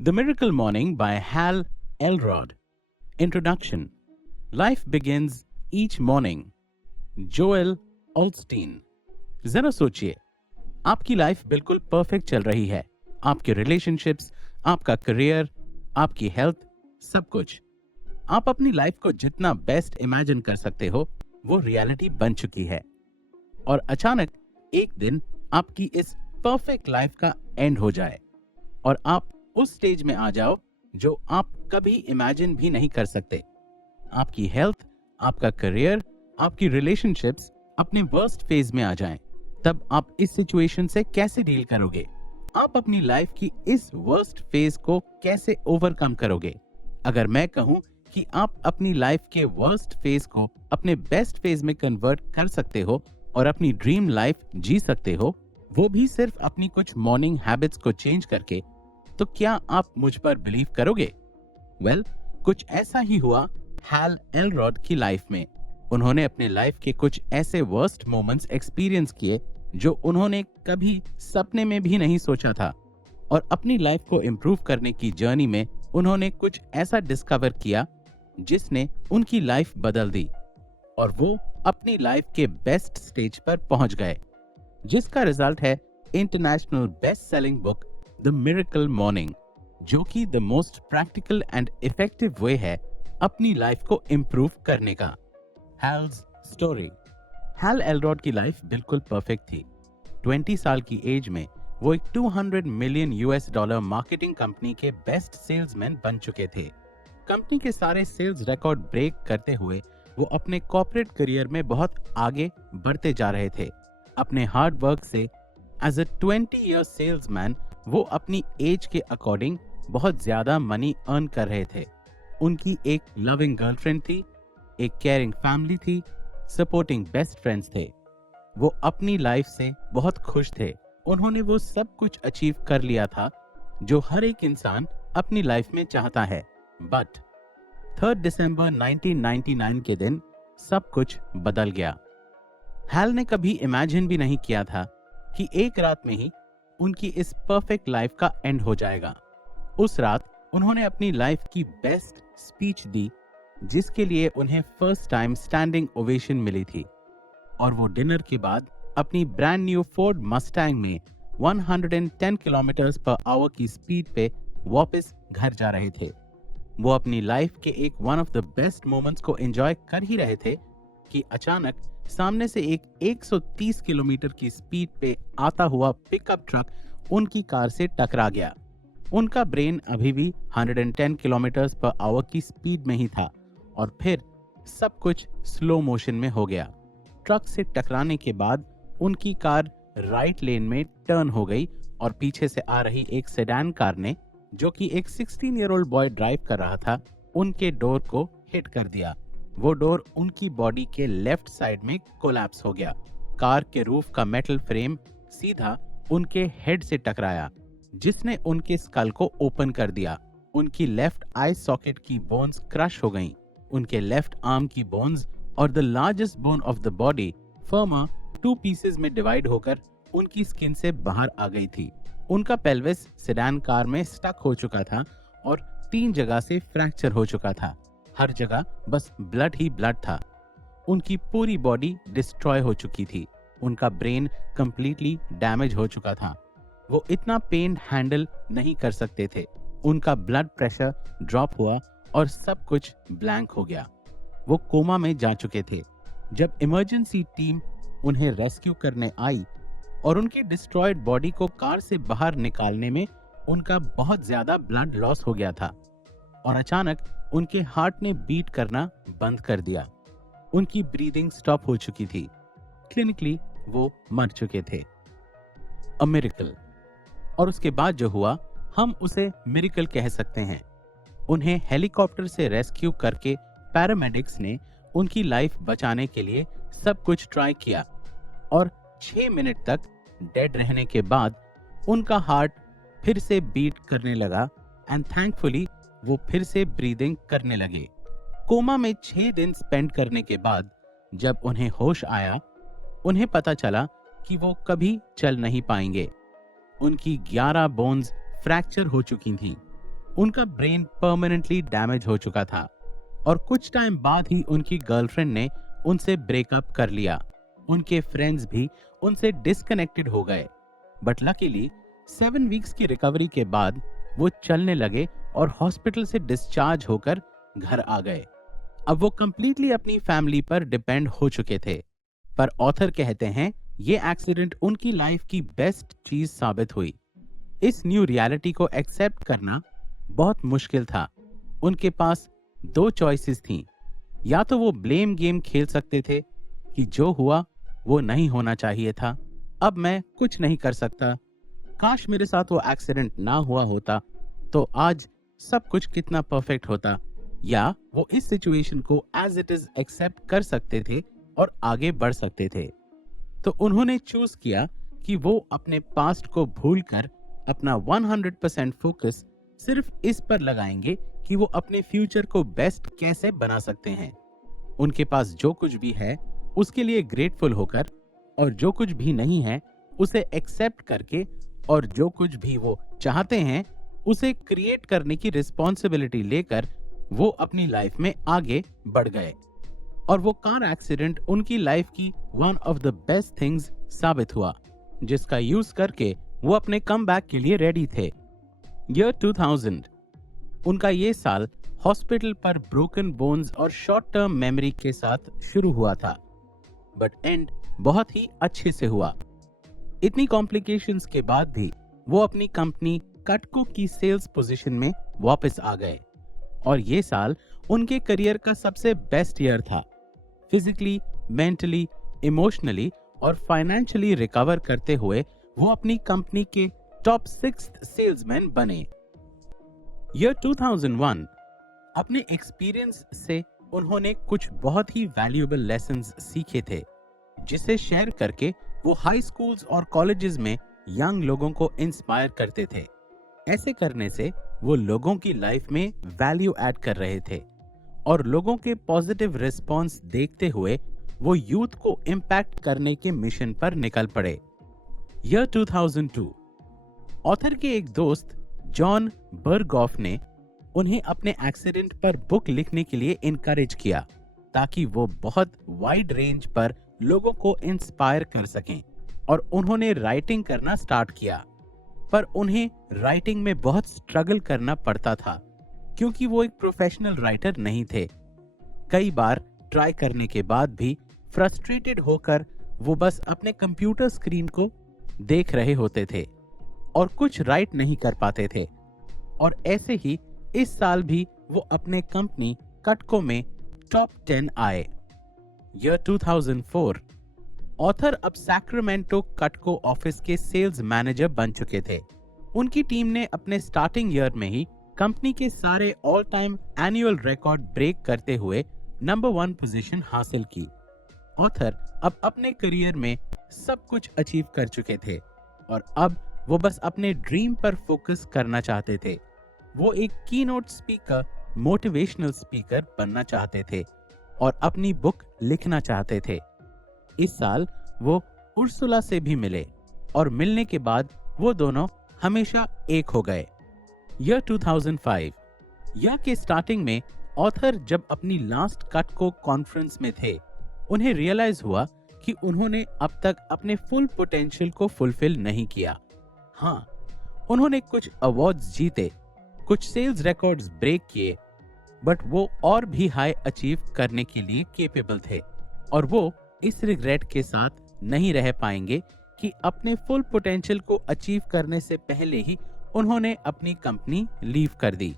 The Miracle Morning by Hal Elrod. Introduction. Life begins each morning. Joel Osteen. जरा सोचिए, आपकी life बिल्कुल perfect चल रही है. आपके रिलेशनशिप्स, आपका करियर, आपकी हेल्थ, सब कुछ. आप अपनी लाइफ को जितना बेस्ट इमेजिन कर सकते हो, वो रियलिटी बन चुकी है. और अचानक एक दिन आपकी इस परफेक्ट लाइफ का एंड हो जाए और आप उस स्टेज में आ जाओ जो आप कभी इमेजिन भी नहीं कर सकते. आपकी हेल्थ, आपका करियर, आपकी रिलेशनशिप्स अपने वर्स्ट फेज में आ जाएं. तब आप इस सिचुएशन से कैसे डील करोगे? आप अपनी लाइफ की इस वर्स्ट फेज को कैसे ओवरकम करोगे? अगर मैं कहूं कि आप अपनी लाइफ के वर्स्ट फेज को अपने बेस्ट फेज में कन्वर्ट कर सकते हो और अपनी ड्रीम लाइफ जी सकते हो, वो भी सिर्फ अपनी कुछ मॉर्निंग हैबिट्स को चेंज करके, तो क्या आप मुझ पर बिलीव करोगे? वेल, कुछ ऐसा ही हुआ हैल एलरॉड की लाइफ में. उन्होंने अपने लाइफ के कुछ ऐसे वर्स्ट मोमेंट्स एक्सपीरियंस किए जो उन्होंने कभी सपने में भी नहीं सोचा था. और अपनी लाइफ को इम्प्रूव करने की जर्नी में उन्होंने कुछ ऐसा डिस्कवर किया जिसने उनकी लाइफ बदल दी और वो अपनी लाइफ के बेस्ट स्टेज पर पहुंच गए, जिसका रिजल्ट है international best selling book the miracle morning, जो कि the most practical and effective way है अपनी लाइफ को इम्प्रूव करने का. हैल्स स्टोरी. हैल एलरॉड की लाइफ बिल्कुल परफेक्ट थी. 20 साल की एज में वो एक $200 मिलियन मार्केटिंग कंपनी के बेस्ट सेल्समैन बन चुके थे. कंपनी के सारे सेल्स रिकॉर्ड ब्रेक करते हुए वो अपने कॉर्पोरेट करियर में बहुत आगे बढ़ते जा रहे थे. अपने हार्ड वर्क से एज अ 20 ईयर सेल्समैन वो अपनी एज के अकॉर्डिंग बहुत ज्यादा मनी अर्न कर रहे थे. उनकी एक लविंग गर्लफ्रेंड थी, एक केयरिंग फैमिली थी, सपोर्टिंग बेस्ट फ्रेंड्स थे. वो अपनी लाइफ से बहुत खुश थे. उन्होंने वो सब कुछ अचीव कर लिया था जो हर एक इंसान अपनी लाइफ में चाहता है. बट 3 दिसंबर 1999 के दिन सब कुछ बदल गया. हैल ने कभी इमेजिन भी नहीं किया था कि एक रात में ही उनकी इस परफेक्ट लाइफ का एंड हो जाएगा. उस रात उन्होंने अपनी लाइफ की बेस्ट स्पीच दी, जिसके लिए उन्हें फर्स्ट टाइम स्टैंडिंग ओवेशन मिली थी. और वो डिनर के बाद अपनी ब्रांड न्यू फोर्ड मस्टैंग में 110 किलोमीटर पर आवर की स्पीड पे वापस घर जा रहे थे. वो अपनी लाइफ के एक one of the best moments को एंजॉय कर ही रहे थे कि अचानक सामने से एक 130 किलोमीटर की स्पीड पे आता हुआ पिकअप ट्रक उनकी कार से टकरा गया. उनका ब्रेन अभी भी 110 किलोमीटर पर आवर की स्पीड में ही था और फिर सब कुछ स्लो मोशन में हो गया. ट्रक से टकराने के बाद उनकी कार राइट लेन में टर्न हो गई और पीछे से आ रही एक सेडान कार ने, जो कि एक 16 ईयर ओल्ड बॉय ड्राइव कर रहा था, उनके डोर को हिट कर दिया. वो डोर उनकी बॉडी के लेफ्ट साइड में कोलैप्स हो गया. कार के रूफ का मेटल फ्रेम सीधा उनके हेड से टकराया, जिसने उनके स्कल को ओपन कर दिया. उनकी लेफ्ट आई सॉकेट की बोन्स क्रश हो गईं. उनके लेफ्ट आर्म की बोन्स और the largest bone of the body pharma 2 pieces में डिवाइड होकर उनकी स्किन से बाहर आ गई थी. उनका पेल्विस सेडान कार में स्टक हो चुका था और 3 जगह से फ्रैक्चर हो चुका था. हर जगह बस ब्लड ही ब्लड था. उनकी पूरी बॉडी डिस्ट्रॉय हो चुकी थी. उनका ब्रेन कंप्लीटली डैमेज हो चुका था. वो इतना पेन हैंडल नहीं कर सकते थे. उनका ब्लड प्रेशर ड्रॉप हुआ और सब कुछ ब्लैंक हो गया. वो कोमा में जा चुके थे. जब इमरजेंसी टीम उन्हें रेस्क्यू करने आई और उनकी डिस्ट्रॉयड बॉडी को कार से बाहर निकालने में उनका बहुत ज्यादा ब्लड लॉस हो गया था और अचानक उनके हार्ट ने बीट करना बंद कर दिया. उनकी ब्रीदिंग स्टॉप हो चुकी थी. क्लिनिकली वो मर चुके थे. A miracle. और उसके बाद जो हुआ, हम उसे मिरेकल कह सकते हैं. उन्हें हेलीकॉप्टर से रेस्क्यू करके पैरामेडिक्स ने उनकी लाइफ बचाने के लिए सब कुछ ट्राई किया और 6 मिनट तक डेड रहने के बाद उनका हार्ट फिर से बीट करने लगा एंड थैंकफुली वो फिर से ब्रीदिंग करने लगे. कोमा में 6 दिन स्पेंड करने के बाद जब उन्हें होश आया, उन्हें पता चला कि वो कभी चल नहीं पाएंगे. उनकी 11 बोन्स फ्रैक्चर हो चुकी थीं. उनका ब्रेन परमानेंटली डैमेज हो चुका था और कुछ टाइम बाद ही उनकी गर्लफ्रेंड ने उनसे ब्रेकअप कर लिया। उनके फ्रेंड्स भी उनसे डिस्कनेक्टेड हो गए। बट लकीली 7 वीक्स की रिकवरी के बाद वो चलने लगे और हॉस्पिटल से डिस्चार्ज होकर घर आ गए। अब वो कंप्लीटली अपनी फैमिली पर डिपेंड हो चुके थे। पर ऑथर कहते हैं ये एक्सीडेंट उनकी लाइफ की बेस्ट चीज साबित हुई। इस न्यू रियलिटी को एक्सेप्ट करना बहुत मुश्किल था। उनके पास 2 चॉइसेस थी। या तो वो ब्लेम गेम खेल सकते थे कि जो हुआ वो नहीं होना चाहिए था, अब मैं कुछ नहीं कर सकता, काश मेरे साथ वो एक्सीडेंट ना हुआ होता तो आज सब कुछ कितना परफेक्ट होता। या वो इस सिचुएशन को एज इट इज एक्सेप्ट कर सकते थे और आगे बढ़ सकते थे। तो उन्होंने चूज किया कि वो अपने पास्ट को भूलकर अपना 100% फोकस सिर्फ इस पर लगाएंगे कि वो अपने फ्यूचर को बेस्ट कैसे बना सकते हैं। उनके पास जो कुछ भी है उसके लिए ग्रेटफुल होकर, और जो कुछ भी नहीं है उसे एक्सेप्ट करके, और जो कुछ भी वो चाहते हैं उसे क्रिएट करने की रिस्पॉन्सिबिलिटी लेकर वो अपनी लाइफ में आगे बढ़ गए। और वो कार एक्सीडेंट उनकी लाइफ की one of the best things साबित हुआ, जिसका यूज करके वो अपने कमबैक के लिए रेडी थे। ईयर 2000, उनका ये साल हॉस्पिटल पर ब्रोकन बोन्स और शॉर्ट टर्म मेमोरी के साथ शुरू हुआ था, बट एंड बहुत ही अच्छे से हुआ। इतनी कॉम्प्लिकेशंस के बाद भी वो अपनी कंपनी कटको की सेल्स पोजीशन में वापस आ गए। और ये साल उनके करियर का सबसे बेस्ट ईयर था। फिजिकली, मेंटली, इमोशनली और फाइनेंशियली रिकवर करते हुए वो अपनी कंपनी के टॉप 6 सेल्समैन बने। ईयर 2001, अपने एक्सपीरियंस से उन्होंने कुछ बहुत ही वैल्यूएबल लेसन्स सीखे थे, जिसे शेयर करके वो हाई स्कूल्स और कॉलेजेस में यंग लोगों को इंस्पायर करते थे। ऐसे करने से वो लोगों की लाइफ में वैल्यू ऐड कर रहे थे और लोगों के पॉजिटिव रिस्पॉन्स देखते हुए वो यूथ को इम्पैक्ट करने के मिशन पर निकल पड़े। ईयर 2002, ऑथर के एक दोस्त जॉन बर्गॉफ ने उन्हें अपने एक्सीडेंट पर बुक लिखने के लिए इनकरेज किया, ताकि वो बहुत वाइड रेंज पर लोगों को इंस्पायर कर सकें। और उन्होंने राइटिंग करना स्टार्ट किया, पर उन्हें राइटिंग में बहुत स्ट्रगल करना पड़ता था, क्योंकि वो एक प्रोफेशनल राइटर नहीं थे। कई बार ट्राई करने के बाद भी फ्रस्ट्रेटेड होकर वो बस अपने कंप्यूटर स्क्रीन को देख रहे होते थे और कुछ राइट नहीं कर पाते थे। और ऐसे ही इस साल भी वो अपने कंपनी कटको में टॉप 10 आए। ईयर 2004, ऑथर अब सैक्रामेंटो कटको ऑफिस के सेल्स मैनेजर बन चुके थे। उनकी टीम ने अपने स्टार्टिंग ईयर में ही कंपनी के सारे all time annual record break करते हुए नंबर 1 पोजीशन हासिल की। ऑथर अब अपने करियर में सब कुछ अचीव कर चुके थे और अब वो बस अपने ड्रीम पर फोकस करना चाहते थे। वो एक कीनोट स्पीकर, मोटिवेशनल स्पीकर बनना चाहते थे और अपनी बुक लिखना चाहते थे। इस साल वो उर्सुला से भी मिले और मिलने के बाद वो दोनों हमेशा एक हो गए। ईयर 2005, ईयर के स्टार्टिंग में ऑथर जब अपनी लास्ट कटको कॉन्फ्रेंस में थे, उन्हें रियलाइज हुआ कि उन्होंने अब तक अपने फुल पोटेंशियल को फुलफिल नहीं किया। हाँ, उन्होंने कुछ अवार्ड्स जीते, कुछ सेल्स रिकॉर्ड्स ब्रेक किए, बट वो और भी हाई अचीव करने के लिए केपेबल थे और वो इस रिग्रेट के साथ नहीं रह पाएंगे कि अपने फुल पोटेंशियल को अचीव करने से पहले ही उन्होंने अपनी कंपनी लीव कर दी।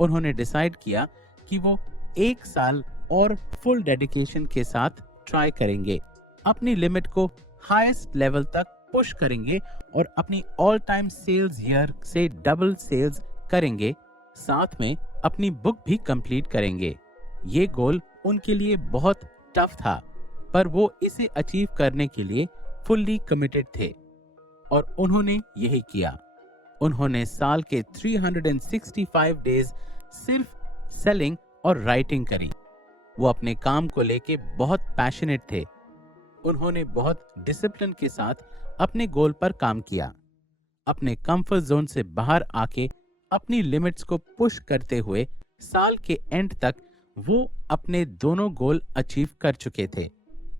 उन्होंने डिसाइड किया कि वो 1 साल और फुल डेडिकेशन के साथ ट्राई करेंगे, अपनी लिमिट को हाईएस्ट लेवल तक पुश करेंगे और अपनी ऑल टाइम सेल्स ईयर से डबल सेल्स करेंगे, साथ में अपनी बुक भी कंप्लीट करेंगे। ये गोल उनके लिए बहुत टफ था, पर वो इसे अचीव करने के लिए फुल्ली कमिटेड थे और उन्होंने यही किया। उन्होंने साल के 365 डेज सिर्फ सेलिंग और राइटिंग करी। वो अपने काम को लेके बहुत पैशनेट थे। उन्होंने बहुत डिसिप्लिन के साथ अपने गोल पर काम किया। अपने कंफर्ट जोन से बाहर आके अपनी लिमिट्स को पुश करते हुए साल के एंड तक वो अपने दोनों गोल अचीव कर चुके थे।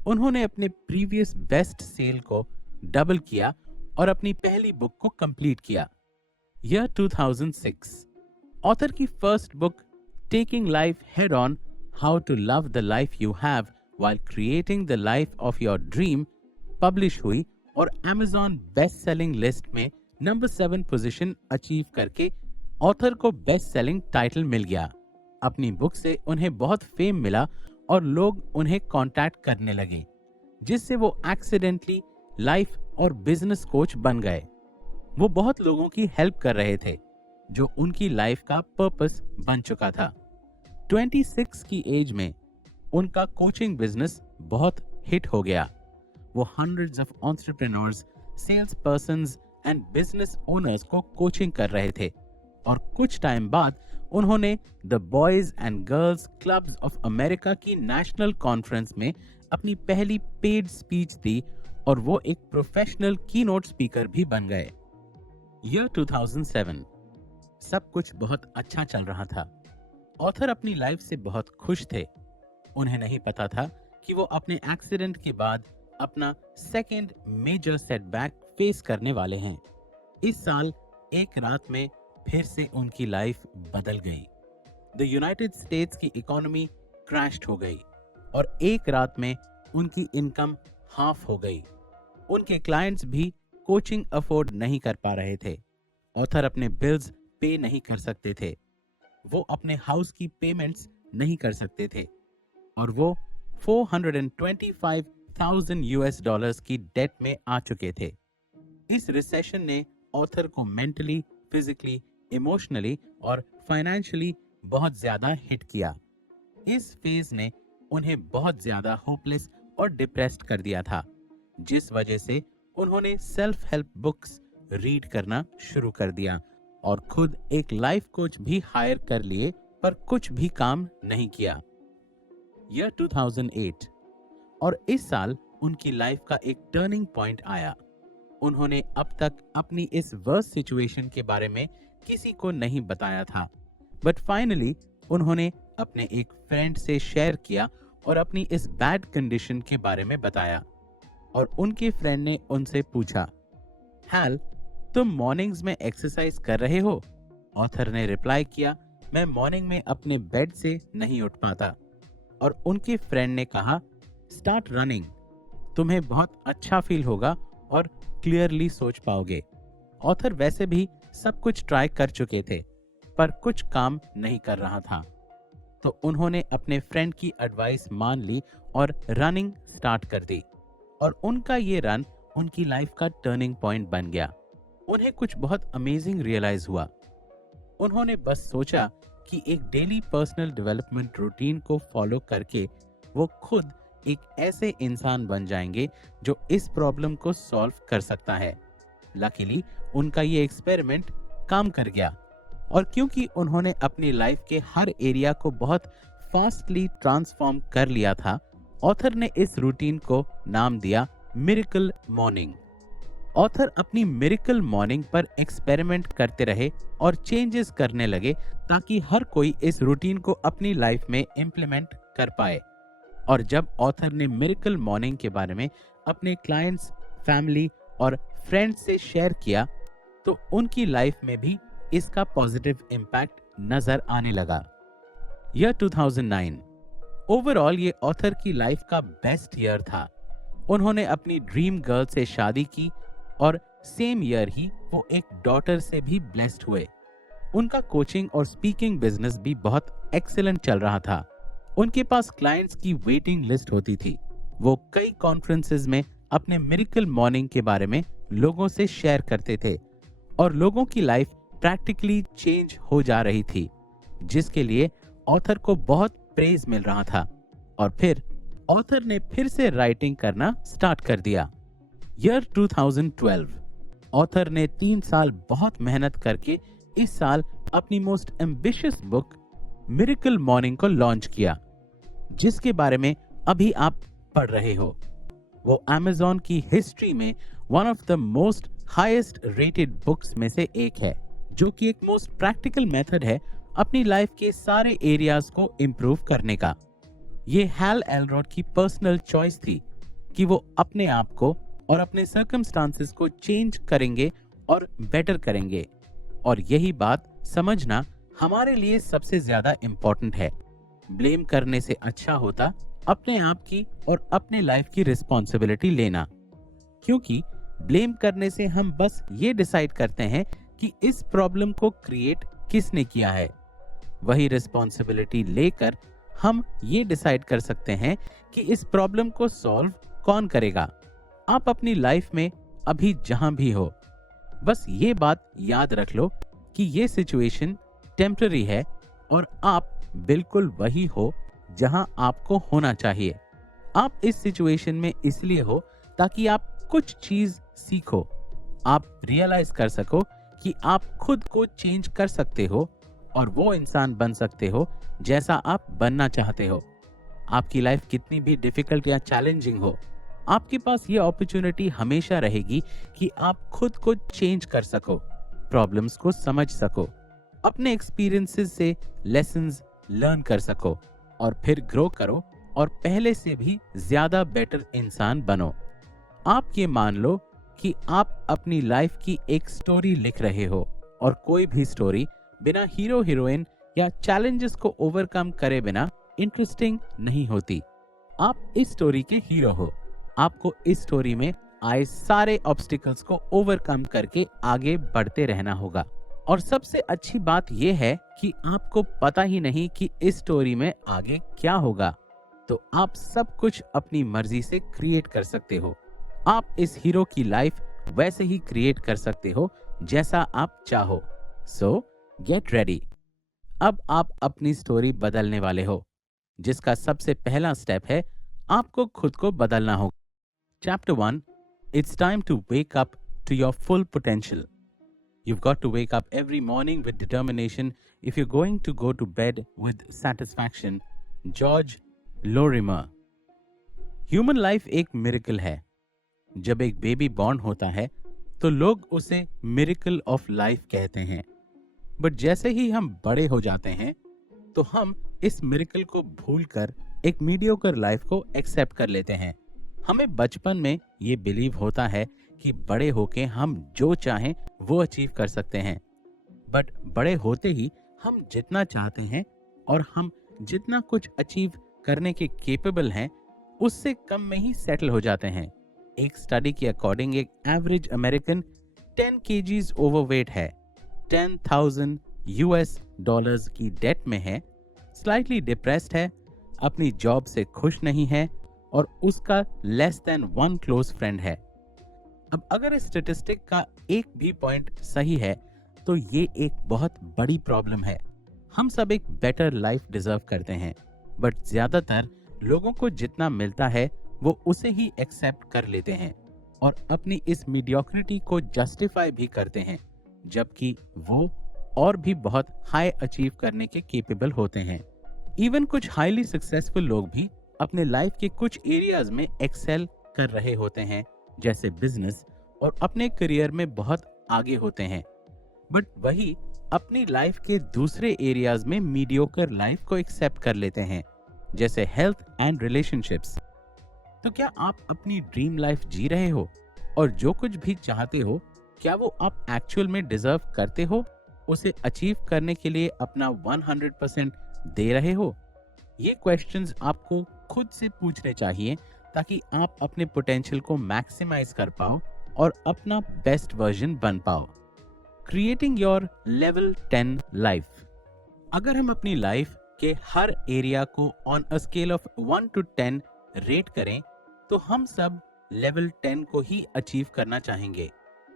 उन्होंने अपने प्रीवियस बेस्ट सेल को डबल किया और अपनी पहली बुक को कंप्लीट किया। ईयर 2006, ऑथर की first book taking life head on, how to love the life you have while creating the life of your dream publish हुई और Amazon बेस्ट सेलिंग लिस्ट में नंबर 7 पोजीशन अचीव करके author को best selling title मिल गया। अपनी book से उन्हें बहुत फेम मिला और लोग उन्हें कांटेक्ट करने लगे, जिससे वो एक्सीडेंटली लाइफ और बिजनेस कोच बन गए। वो बहुत लोगों की हेल्प कर रहे थे, जो उनकी लाइफ का पर्पस बन चुका था। 26 की एज में उनका कोचिंग बिजनेस बहुत हिट हो गया। वो hundreds of entrepreneurs, sales persons and business owners को कोचिंग कर रहे थे और कुछ टाइम बाद उन्होंने the boys and girls clubs of America की नेशनल कॉन्फ्रेंस में अपनी पहली पेड स्पीच दी और वो एक प्रोफेशनल कीनोट स्पीकर भी बन गए। ईयर 2007, सब कुछ बहुत अच्छा चल रहा था। ऑथर अपनी लाइफ से बहुत खुश थे। उन्हें नहीं पता था कि वो अपने एक्सीडेंट के बाद अपना सेकेंड मेजर सेटबैक फेस करने वाले हैं। इस साल एक रात में फिर से उनकी लाइफ बदल गई। द यूनाइटेड स्टेट्स की इकोनॉमी क्रैश हो गई और एक रात में उनकी इनकम हाफ हो गई। उनके क्लाइंट्स भी कोचिंग अफोर्ड नहीं कर पा रहे थे। ऑथर अपने बिल्स पे नहीं कर सकते थे। वो अपने हाउस की पेमेंट्स नहीं कर सकते थे और वो 425,000 यूएस डॉलर्स की डेट में आ चुके थे। इस रिसेशन ने ऑथर को मेंटली, फिजिकली, इमोशनली और फाइनेंशियली बहुत ज्यादा हिट किया। इस फेज ने उन्हें बहुत ज्यादा होपलेस और डिप्रेस्ड कर दिया था, जिस वजह से उन्होंने सेल्फ हेल्प बुक्स रीड करना शुरू कर दिया और खुद एक लाइफ कोच भी हायर कर लिए, पर कुछ भी काम नहीं किया। ईयर 2008, और इस साल उनकी लाइफ का एक टर्निंग पॉइंट आया। उन्होंने अब तक अपनी इस वर्स्ट सिचुएशन के बारे में किसी को नहीं बताया था, बट फाइनली उन्होंने अपने एक फ्रेंड से शेयर किया और अपनी इस बैड कंडीशन के बारे में बताया। और उनके फ्रेंड ने उनसे पूछा, हैल, तुम मॉर्निंग्स में एक्सरसाइज कर रहे हो? ऑथर ने रिप्लाई किया, मैं मॉर्निंग में अपने बेड से नहीं उठ पाता। और उनके फ्रेंड ने कहा, स्टार्ट रनिंग, तुम्हें बहुत अच्छा फील होगा और क्लियरली सोच पाओगे। ऑथर वैसे भी सब कुछ ट्राई कर चुके थे, पर कुछ काम नहीं कर रहा था। तो उन्होंने अपने फ्रेंड की एडवाइस मान ली और रनिंग स्टार्ट कर दी। और उनका ये रन उनकी लाइफ का टर्निंग पॉइंट बन गया। उन्हें कुछ बहुत अमेजिंग रियलाइज हुआ। उन्होंने बस सोचा कि एक डेली पर्सनल डेवलपमेंट रूटीन को फॉलो करके वो खुद एक ऐसे इंसान बन जाएंगे जो इस प्रॉब्लम को सॉल्व कर सकता है। लकीली उनका ये एक्सपेरिमेंट काम कर गया और क्योंकि उन्होंने अपनी लाइफ के हर एरिया को बहुत फास्टली ट्रांसफॉर्म कर लिया था, ऑथर ने इस रूटीन को नाम दिया मिरेकल मॉर्निंग। ऑथर अपनी मिरेकल मॉर्निंग पर एक्सपेरिमेंट करते रहे और चेंजेस करने लगे ताकि हर कोई इस रूटीन को अपनी लाइफ में इम्प्लीमेंट कर पाए। और जब ऑथर ने मिरेकल मॉर्निंग के बारे में अपने क्लाइंट्स, फैमिली और फ्रेंड्स से शेयर किया, तो उनकी लाइफ में भी इसका पॉजिटिव इम्पैक्ट नजर आने लगा। ईयर 2009, ओवरऑल ये ऑथर की लाइफ का बेस्ट ईयर था। उन्होंने अपनी ड्रीम गर्ल से शादी की और सेम ईयर ही वो एक डॉटर से भी ब्लेस्ड हुए। उनका कोचिंग और स्पीकिंग बिजनेस भी बहुत एक्सीलेंट चल रहा था। उनके पास क्लाइंट्स की वेटिंग लिस्ट होती थी। वो कई कॉन्फ्रेंसेस में अपने मिरेकल मॉर्निंग के बारे में लोगों से शेयर करते थे और लोगों की लाइफ प्रैक्टिकली चेंज हो जा रही थी, जिसके लिए ऑथर को बहुत प्रेज मिल रहा था। और फिर ऑथर ने फिर से राइटिंग करना स्टार्ट कर दिया। ईयर 2012, ऑथर ने 3 साल बहुत मेहनत करके इस साल अपनी most ambitious book miracle morning को लॉन्च किया, जिसके बारे में अभी आप पढ़ रहे हो। वो Amazon की हिस्ट्री में one of the most highest rated books में से एक है, जो कि एक मोस्ट प्रैक्टिकल मेथड है अपनी लाइफ के सारे एरियाज को इम्प्रूव करने का। ये हैल एलरॉड की पर्सनल चॉइस थी कि वो अपने आप को और अपने सर्कमस्टांसेस को चेंज करेंगे और बेटर करेंगे। और यही बात समझना हमारे लिए सबसे ज्यादा इम्पोर्टेंट है। ब्लेम करने से अच्छा होता अपने आप की और अपने लाइफ की रिस्पॉन्सिबिलिटी लेना, क्योंकि ब्लेम करने से हम बस ये डिसाइड करते हैं कि इस प्रॉब्लम को क्रिएट किसने किया है। वही रिस्पॉन्सिबिलिटी लेकर हम ये डिसाइड कर सकते हैं कि इस प्रॉब्लम को सॉल्व कौन करेगा। आप अपनी लाइफ में अभी जहां भी हो, बस ये बात याद रख लो कि ये सिचुएशन टेम्पररी है और आप बिल्कुल वही हो जहां आपको होना चाहिए। आप इस सिचुएशन में इसलिए हो ताकि आप कुछ चीज सीखो, आप रियलाइज कर सको कि आप खुद को चेंज कर सकते हो और वो इंसान बन सकते हो जैसा आप बनना चाहते हो। आपकी लाइफ कितनी भी डिफिकल्ट या चैलेंजिंग हो, आपके पास ये अपॉर्चुनिटी हमेशा रहेगी कि आप खुद को चेंज कर सको, प्रॉब्लम्स को समझ सको, अपने एक्सपीरियंसेस से लेसन्स लर्न कर सको और फिर ग्रो करो और पहले से भी ज्यादा बेटर इंसान बनो। आप ये मान लो कि आप अपनी लाइफ की एक स्टोरी लिख रहे हो और कोई भी स्टोरी बिना हीरो हीरोइन या चैलेंजेस को ओवरकम करे बिना इंटरेस्टिंग नहीं होती। आप इस स्टोरी के हीरो हो। आपको इस स्टोरी में आए सारे ऑब्स्टिकल्स को ओवरकम करके आगे बढ़ते रहना होगा। और सबसे अच्छी बात यह है कि आपको पता ही नहीं कि इस स्टोरी में आगे क्या होगा, तो आप सब कुछ अपनी मर्जी से क्रिएट कर सकते हो। आप इस हीरो की लाइफ वैसे ही क्रिएट कर सकते हो जैसा आप चाहो। सो गेट रेडी। अब आप अपनी स्टोरी बदलने वाले हो, जिसका सबसे पहला स्टेप है आपको खुद को बदलना होगा। Chapter 1, it's time to wake up to your full potential. You've got to wake up every morning with determination if you're going to go to bed with satisfaction. George Lorimer. Human life एक miracle है। जब एक baby born होता है तो लोग उसे miracle of life कहते हैं, बट जैसे ही हम बड़े हो जाते हैं तो हम इस मिरेकल को भूलकर एक मीडियोकर लाइफ को एक्सेप्ट कर लेते हैं। हमें बचपन में ये बिलीव होता है कि बड़े होके हम जो चाहें वो अचीव कर सकते हैं, बट बड़े होते ही हम जितना चाहते हैं और हम जितना कुछ अचीव करने के केपेबल हैं उससे कम में ही सेटल हो जाते हैं। एक स्टडी के अकॉर्डिंग एक एवरेज अमेरिकन 10 kgs ओवरवेट है, $10,000 की डेट में है, स्लाइटली डिप्रेस्ड है, अपनी जॉब से खुश नहीं है और उसका लेस देन 1 क्लोज फ्रेंड है। अब अगर इस स्टेटिस्टिक का एक भी पॉइंट सही है तो ये एक बहुत बड़ी प्रॉब्लम है। हम सब एक बेटर लाइफ डिजर्व करते हैं, बट ज्यादातर लोगों को जितना मिलता है वो उसे ही एक्सेप्ट कर लेते हैं और अपनी इस मीडियोक्रिटी को जस्टिफाई भी करते हैं, जबकि वो और भी बहुत हाई अचीव करने के केपेबल होते हैं। इवन कुछ हाईली सक्सेसफुल लोग भी अपने लाइफ के कुछ एरियाज में एक्सेल कर रहे होते हैं, जैसे बिजनेस, और अपने करियर में बहुत आगे होते हैं, बट वही अपनी लाइफ के दूसरे एरियाज में मीडियोकर लाइफ को एक्सेप्ट कर लेते हैं, जैसे हेल्थ एंड रिलेशनशिप्स। तो क्या आप अपनी ड्रीम लाइफ जी रहे हो और जो कुछ भी चाहते हो, क्या वो आप एक्चुअल में डिजर्व करते हो? उसे अचीव करने के लिए अपना 100% दे रहे हो? ये क्वेश्चंस आपको खुद से पूछने चाहिए ताकि आप अपने पोटेंशियल को मैक्सिमाइज कर पाओ और अपना बेस्ट वर्जन बन पाओ। Creating your level 10 life. अगर हम अपनी लाइफ के हर एरिया को on a scale of 1 to 10 rate करें तो हम सब लेवल 10 को ही अचीव करना चाहेंगे।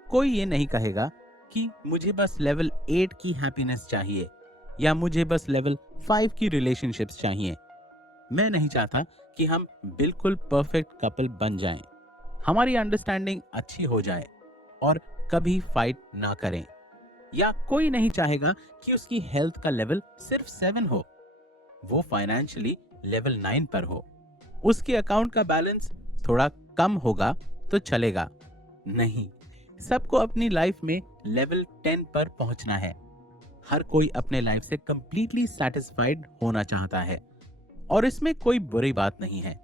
कोई ये नहीं कहेगा कि मुझे बस लेवल 8 की हैप्पीनेस चाहिए या मुझे बस लेवल 5 की रिलेशनशिप्स चाहिए। मैं नहीं चाहता कि हम बिल्कुल परफेक्ट कपल बन जाएं, हमारी अंडरस्टैंडिंग अच्छी हो जाए और कभी फाइट ना करें। या कोई नहीं चाहेगा कि उसकी हेल्थ का लेवल सिर्फ 7 हो, वो फाइनेंशियली लेवल 9 पर हो, उसके अकाउंट का बैलेंस थोड़ा कम होगा तो चलेगा। नहीं, सबको अपनी लाइफ में लेवल 10 पर पहुंचना है। हर कोई अपने लाइफ से कंप्लीटली सेटिस्फाइड होना चाहता है और इसमें कोई बुरी बात नहीं है।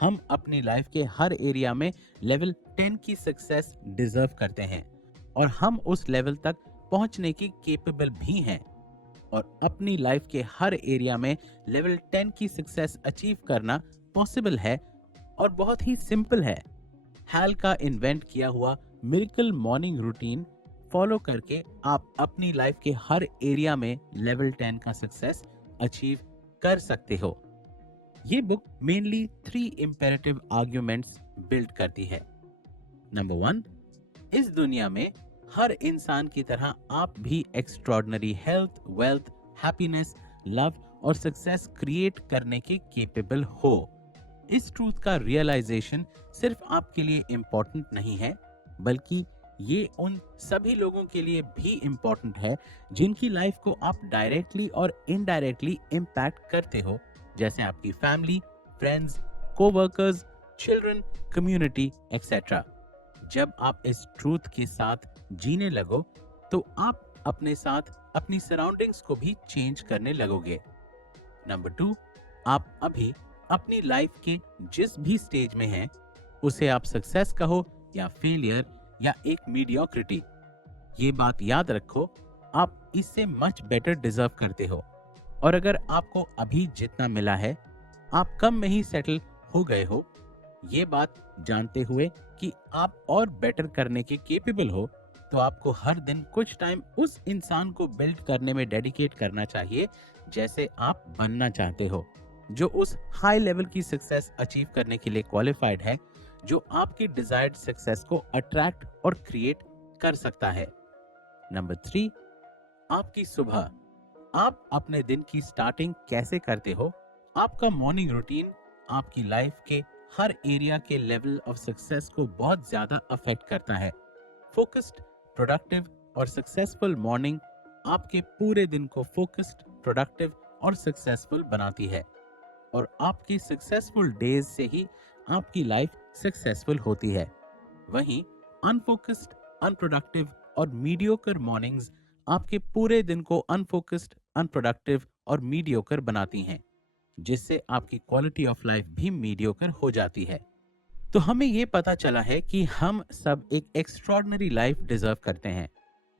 हम अपनी लाइफ के हर एरिया में लेवल 10 की सक्सेस डिजर्व करते हैं और हम उस लेवल तक पहुंचने की केपेबल भी हैं। और अपनी लाइफ के हर एरिया में लेवल 10 की सक्सेस अचीव करना पॉसिबल है और बहुत ही सिंपल है। हैल का इन्वेंट किया हुआ मिरेकल मॉर्निंग रूटीन फॉलो करके आप अपनी लाइफ के हर एरिया में लेवल 10 का सक्सेस अचीव कर सकते हो। ये book mainly 3 imperative arguments build करती है। नंबर 1, इस दुनिया में हर इंसान की तरह आप भी extraordinary health, wealth, happiness, love और सक्सेस क्रिएट करने के केपेबल हो। इस ट्रूथ का रियलाइजेशन सिर्फ आपके लिए इम्पोर्टेंट नहीं है, बल्कि ये उन सभी लोगों के लिए भी इम्पोर्टेंट है जिनकी लाइफ को आप डायरेक्टली और इनडायरेक्टली इम्पैक्ट करते हो, जैसे आपकी family, friends, coworkers, children, community etcetera. जब आप इस ट्रूथ के साथ जीने लगो तो आप अपने साथ अपनी सराउंडिंग्स को भी चेंज करने लगोगे। नंबर 2, आप अभी अपनी लाइफ के जिस भी स्टेज में हैं, उसे आप सक्सेस कहो या फेलियर या एक मीडियोक्रिटी, ये बात याद रखो, आप इससे मच बेटर डिजर्व करते हो। और अगर आपको अभी जितना मिला है आप कम में ही सेटल हो गए हो, ये बात जानते हुए कि आप और बेटर करने के केपेबल हो, तो आपको हर दिन कुछ टाइम उस इंसान को बिल्ड करने में डेडिकेट करना चाहिए जैसे आप बनना चाहते हो, जो उस हाई लेवल की सक्सेस अचीव करने के लिए क्वालिफाइड है, जो आपकी डिजायर्ड सक्सेस को अट्रैक्ट और क्रिएट कर सकता है। नंबर 3, आपकी सुबह, आप अपने दिन की स्टार्टिंग कैसे करते हो, आपका मॉर्निंग रूटीन आपकी लाइफ के हर एरिया के लेवल ऑफ सक्सेस को बहुत ज्यादा अफेक्ट करता है। फोकस्ड, प्रोडक्टिव और सक्सेसफुल मॉर्निंग आपके पूरे दिन को फोकस्ड, प्रोडक्टिव और सक्सेसफुल बनाती है और आपकी सक्सेसफुल डेज से ही आपकी लाइफ सक्सेसफुल होती है। वहीं अनफोकस्ड, अनप्रोडक्टिव और मीडियोकर मॉर्निंग्स आपके पूरे दिन को अनफोकस्ड, अनप्रोडक्टिव और मीडियोकर बनाती हैं, जिससे आपकी क्वालिटी ऑफ लाइफ भी मीडियोकर हो जाती है। तो हमें ये पता चला है कि हम सब एक एक्स्ट्रॉर्डिनरी लाइफ डिजर्व करते हैं,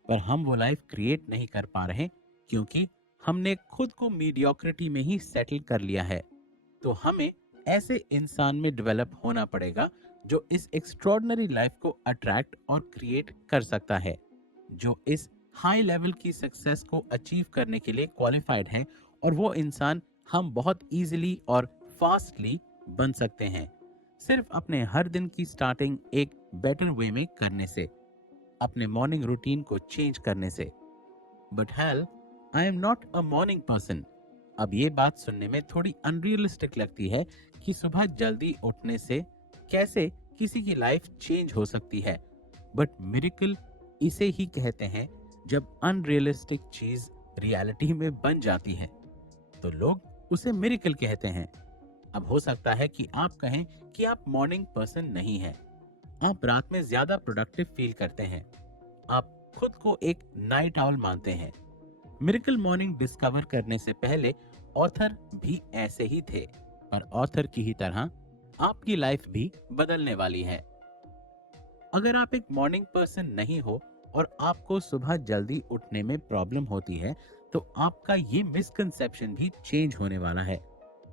पर हम वो लाइफ क्रिएट नहीं कर पा रहे क्योंकि हमने खुद को मीडियोक्रिटी में ही सेटल कर लिया है। तो हमें ऐसे इंसान में डेवलप होना पड़ेगा जो इस एक्स्ट्रॉर्डिनरी लाइफ को अट्रैक्ट और क्रिएट कर सकता है, जो इस हाई लेवल की सक्सेस को अचीव करने के लिए क्वालिफाइड है, और वो इंसान हम बहुत इजीली और फास्टली बन सकते हैं सिर्फ अपने हर दिन की स्टार्टिंग एक बेटर वे में करने से, अपने मॉर्निंग रूटीन को चेंज करने से। But hello, I am not a morning person. अब ये बात सुनने में थोड़ी अनरियलिस्टिक लगती है कि सुबह जल्दी उठने से कैसे किसी की लाइफ चेंज हो सकती है, बट मिरेकल इसे ही कहते हैं जब अनरियलिस्टिक चीज रियलिटी में बन जाती है, तो लोग उसे मिरेकल कहते हैं। अब हो सकता है कि आप कहें कि आप मॉर्निंग पर्सन नहीं हैं, आप रात में ज्यादा प्रोडक्टिव फील करते हैं, आप खुद को एक नाइट आउल मानते हैं। मिरेकल मॉर्निंग डिस्कवर करने से पहले ऑथर भी ऐसे ही थे, पर ऑथर की ही तरह आपकी लाइफ भी बदलने वाली है। अगर आप एक मॉर्निंग पर्सन नहीं हो और आपको सुबह जल्दी उठने में प्रॉब्लम होती है, तो आपका ये मिसकंसेप्शन भी चेंज होने वाला है।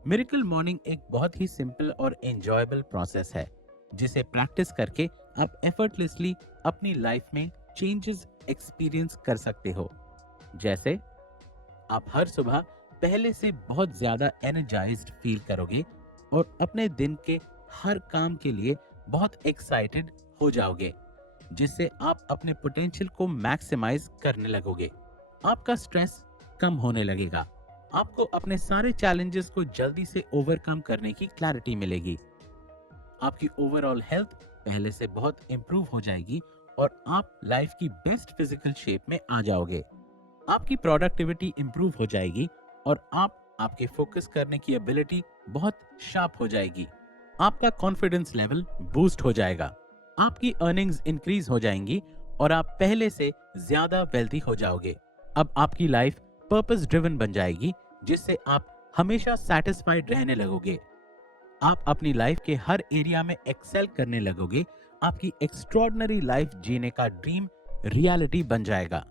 मिरेकल मॉर्निंग एक बहुत ही सिंपल और एंजॉयबल प्रोसेस है, जिसे प्रैक्टिस करके आप एफर्टलेसली अपनी लाइफ में चेंजेस एक्सपीरियंस कर सकते हो। जैसे आप हर सुबह पहले से बहुत ज्यादा एनर्जाइज्ड फील करोगे और अपने दिन के हर काम के लिए बहुत एक्साइटेड हो जाओगे, जिससे आप अपने पोटेंशियल को मैक्सिमाइज करने लगोगे। आपका स्ट्रेस कम होने लगेगा, आपको अपने सारे चैलेंजेस को जल्दी से ओवरकम करने की क्लैरिटी मिलेगी, आपकी ओवरऑल हेल्थ पहले से बहुत इंप्रूव हो जाएगी और आप लाइफ की बेस्ट फिजिकल शेप में आ जाओगे। आपकी प्रोडक्टिविटी इंप्रूव हो जाएगी और आपके फोकस करने की एबिलिटी बहुत शार्प हो जाएगी। आपका कॉन्फिडेंस लेवल बूस्ट हो जाएगा आपकी अर्निंग्स इंक्रीज हो जाएंगी और आप पहले से ज्यादा वेल्दी हो जाओगे। अब आपकी लाइफ पर्पस ड्रिवन बन जाएगी, जिससे आप हमेशा सेटिस्फाइड रहने लगोगे। आप अपनी लाइफ के हर एरिया में एक्सेल करने लगोगे। आपकी एक्स्ट्रॉर्डिनरी लाइफ जीने का ड्रीम रियलिटी बन जाएगा।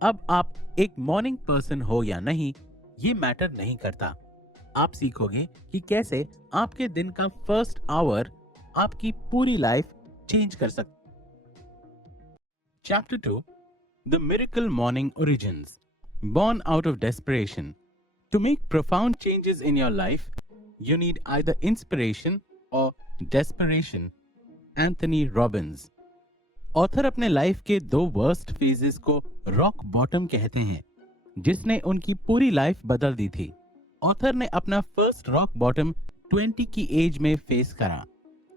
अब आप एक मॉर्निंग पर्सन हो या नहीं, ये मैटर नहीं करता। आप सीखोगे कि कैसे आपके दिन का फर्स्ट आवर आपकी पूरी लाइफ चेंज कर सकता। Chapter 2, the miracle morning origins. Born out of desperation. To make profound changes in your life, you need either inspiration or desperation. Anthony Robbins. Author अपने लाइफ के 2 वर्स्ट फेजेस को rock bottom कहते हैं, जिसने उनकी पूरी लाइफ बदल दी थी। ऑथर ने अपना फर्स्ट रॉक बॉटम 20 की एज में फेस करा,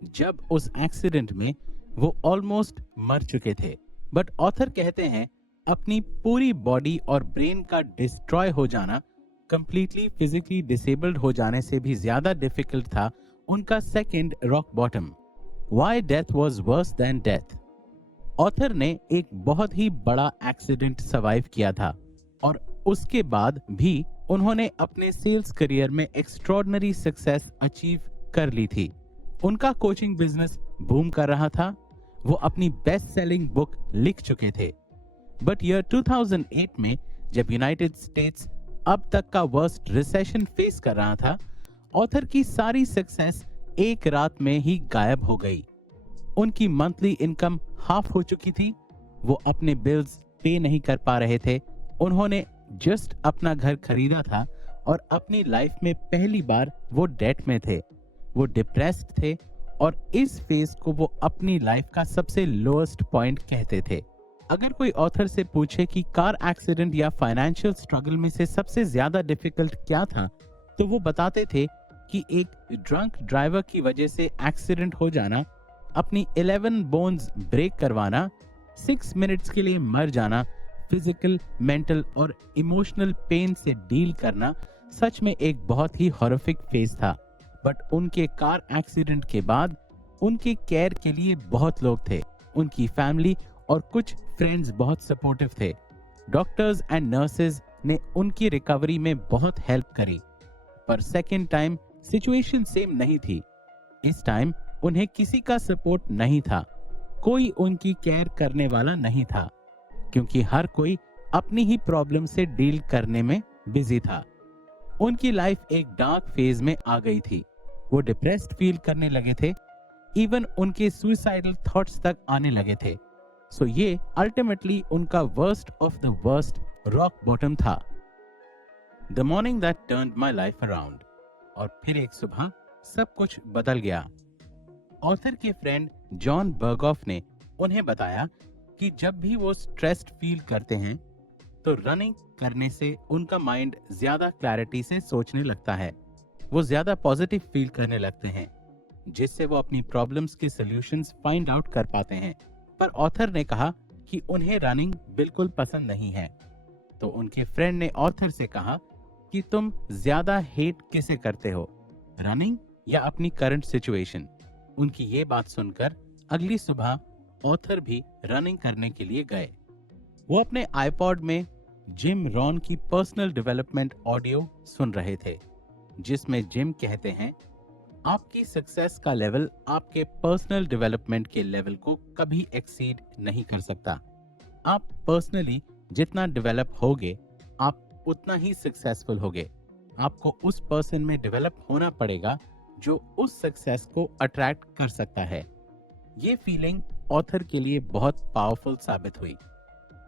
जब उस एक्सीडेंट में वो ऑलमोस्ट मर चुके थे। बट ऑथर कहते हैं अपनी पूरी बॉडी और ब्रेन का डिस्ट्रॉय हो जाना, कंप्लीटली फिजिकली डिसेबल्ड हो जाने से भी ज्यादा डिफिकल्ट था उनका second rock bottom. Why death was worse than death. Author ने एक बहुत ही बड़ा एक्सीडेंट सर्वाइव किया था और उसके बाद भी उन्होंने अपने सेल्स करियर में एक्स्ट्रॉर्डिनरी सक्सेस अचीव कर ली थी। उनका कोचिंग बिजनेस बूम कर रहा था। वो अपनी बेस्ट सेलिंग बुक लिख चुके थे। बट ईयर 2008 में जब यूनाइटेड स्टेट्स अब तक का वर्स्ट रिसेशन फेस कर रहा था, ऑथर की सारी सक्सेस एक रात में ही गायब हो गई। उनकी मंथली इनकम हाफ हो चुकी थी। वो अपने बिल्स पे नहीं कर पा रहे थे। उन्होंने जस्ट अपना घर खरीदा था और अपनी लाइफ में पहली बार वो डेट में थे। वो डिप्रेस्ड थे और इस फेज को वो अपनी लाइफ का सबसे लोएस्ट पॉइंट कहते थे। अगर कोई ऑथर से पूछे कि कार एक्सीडेंट या फाइनेंशियल स्ट्रगल में से सबसे ज्यादा डिफिकल्ट क्या था, तो वो बताते थे कि एक ड्रंक ड्राइवर की वजह से एक्सीडेंट हो जाना, अपनी 11 बोन्स ब्रेक करवाना, 6 मिनट्स के लिए मर जाना, फिजिकल, मेंटल और इमोशनल पेन से डील करना सच में एक बहुत ही हॉरिफिक फेज था। बट उनके कार एक्सीडेंट के बाद उनके केयर के लिए बहुत लोग थे। उनकी फैमिली और कुछ फ्रेंड्स बहुत सपोर्टिव थे। डॉक्टर्स एंड नर्सेज ने उनकी रिकवरी में बहुत हेल्प करी। पर सेकेंड टाइम सिचुएशन सेम नहीं थी। इस टाइम उन्हें किसी का सपोर्ट नहीं था। कोई उनकी केयर करने वाला नहीं था, क्योंकि हर कोई अपनी ही प्रॉब्लम से डील करने में बिजी था। उनकी लाइफ एक डार्क फेज में आ गई थी। वो डिप्रेस्ड फील करने लगे थे। इवन उनके सुसाइडल थॉट्स तक आने लगे थे। सो ये अल्टीमेटली उनका worst of the worst rock bottom था। The morning that turned my life around. और फिर एक सुबह सब कुछ बदल गया। ऑथर के फ्रेंड जॉन बर्गॉफ ने उन्हें बताया कि जब भी वो स्ट्रेस्ड फील करते हैं तो रनिंग करने से उनका माइंड ज्यादा क्लैरिटी से सोचने लगता है। वो ज्यादा पॉजिटिव फील करने लगते हैं, जिससे वो अपनी प्रॉब्लम्स के सॉल्यूशंस फाइंड आउट कर पाते हैं। पर ऑथर ने कहा कि उन्हें रनिंग बिल्कुल पसंद नहीं है। तो उनके फ्रेंड ने ऑथर से कहा कि तुम ज्यादा हेट किसे करते हो, रनिंग या अपनी करंट सिचुएशन। उनकी ये बात सुनकर अगली सुबह ऑथर भी रनिंग करने के लिए गए। वो अपने आईपॉड में जिम रॉन की पर्सनल डेवलपमेंट ऑडियो सुन रहे थे, जिसमें जिम कहते हैं आपकी सक्सेस का लेवल आपके पर्सनल डेवलपमेंट के लेवल को कभी एक्सीड नहीं कर सकता। आप पर्सनली जितना डेवलप होगे, आप उतना ही सक्सेसफुल होगे। आपको उस पर्सन में डेवलप होना पड़ेगा जो उस सक्सेस को अट्रैक्ट कर सकता है। ये फीलिंग ऑथर के लिए बहुत पावरफुल साबित हुई।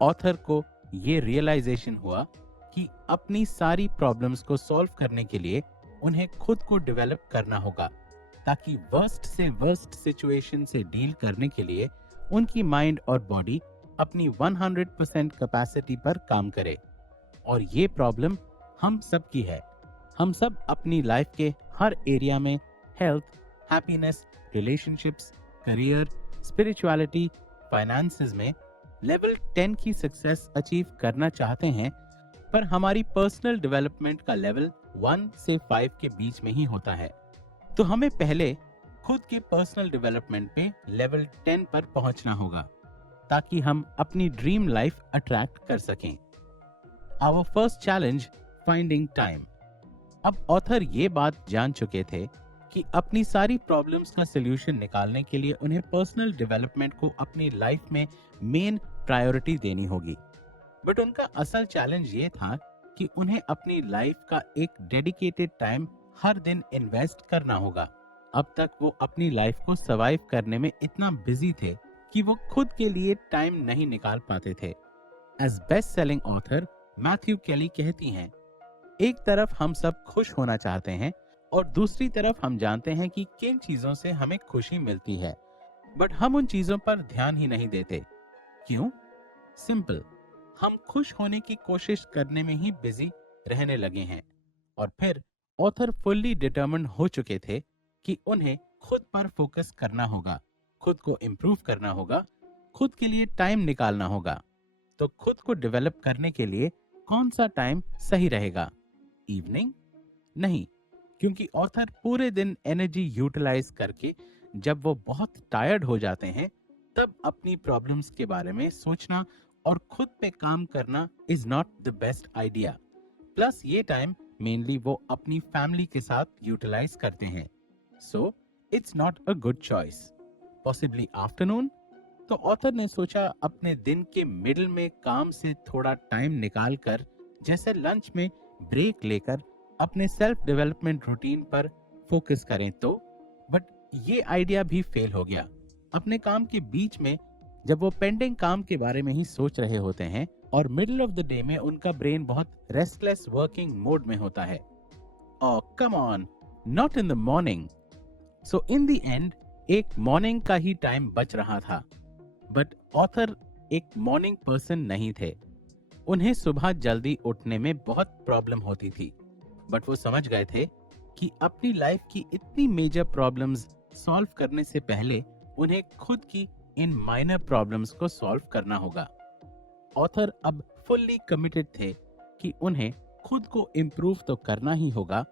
ऑथर को ये रियलाइजेशन हुआ कि अपनी सारी प्रॉब्लम्स को सॉल्व करने के लिए उन्हें खुद को डेवलप करना होगा, ताकि वर्स्ट से वर्स्ट सिचुएशन से डील करने के लिए उनकी माइंड और बॉडी अपनी 100% कैपेसिटी पर काम करे। और ये प्रॉब्लम हम सब की है। हम सब अपनी लाइफ के हर एरिया में health, happiness, relationships, career, spirituality, finances में लेवल 10 की सक्सेस अचीव करना चाहते हैं, पर हमारी पर्सनल डेवलपमेंट का लेवल 1 से 5 के बीच में ही होता है। तो हमें पहले खुद के पर्सनल डेवलपमेंट पे लेवल 10 पर पहुंचना होगा ताकि हम अपनी ड्रीम लाइफ अट्रैक्ट कर सकें। Our first challenge, finding time. अब ऑथर ये बात जान चुके थे कि अपनी सारी प्रॉब्लम्स का सलूशन निकालने के लिए उन्हें पर्सनल डेवलपमेंट को अपनी लाइफ में मेन प्रायोरिटी देनी होगी। बट उनका असल चैलेंज ये था कि उन्हें अपनी लाइफ का एक डेडिकेटेड टाइम हर दिन इन्वेस्ट करना होगा। अब तक वो अपनी लाइफ को सर्वाइव करने में इतना बिजी थे कि वो खुद के लिए टाइम नहीं निकाल पाते थे। As best selling author Matthew Kelly कहती हैं, एक तरफ हम सब खुश होना चाहते हैं और दूसरी तरफ हम जानते हैं कि किन चीजों से हमें खुशी मिलती है, बट हम उन चीजों पर ध्यान ही नहीं देते। क्यों? सिंपल, हम खुश होने की कोशिश करने में ही बिजी रहने लगे हैं। और फिर ऑथर फुल्ली डिटरमिन्ड हो चुके थे कि उन्हें खुद पर फोकस करना होगा, खुद को इम्प्रूव करना होगा, खुद के लिए टाइम निकालना होगा। तो खुद को डेवलप करने के लिए कौन सा टाइम सही रहेगा? इवनिंग? नहीं, क्योंकि ऑथर पूरे दिन एनर्जी यूटिलाइज करके जब वो बहुत टायर्ड हो जाते हैं तब अपनी प्रॉब्लम्स के बारे में सोचना और खुद पे काम करना is not the best idea. Plus ये टाइम मेनली वो अपनी फैमिली के साथ यूटिलाइज करते हैं, so it's not a good choice. Possibly afternoon? तो ऑथर ने सोचा अपने दिन के मिडिल में काम से थोड़ा टाइम निकाल कर, जैसे लंच में ब्रेक लेकर अपने सेल्फ डेवलपमेंट रूटीन पर फोकस करें तो। बट ये आइडिया भी फेल हो गया। अपने काम के बीच में जब वो पेंडिंग काम के बारे में ही सोच रहे होते हैं और मिडिल ऑफ द डे में उनका ब्रेन बहुत रेस्टलेस वर्किंग मोड में होता है। Oh come on, not in the morning. So in the end एक मॉर्निंग का ही टाइम बच रहा था। बट ऑथर एक मॉर्निंग पर्सन नहीं थे। उन्हें सुबह जल्दी उठने में बहुत प्रॉब्लम होती थी। बट वो समझ गए थे कि अपनी लाइफ की इतनी मेजर प्रॉब्लम्स सॉल्व करने से पहले उन्हें खुद की इन माइनर प्रॉब्लम्स को सॉल्व करना होगा। ऑथर अब फुल्ली कमिटेड थे कि उन्हें खुद को इम्प्रूव तो करना ही होगा।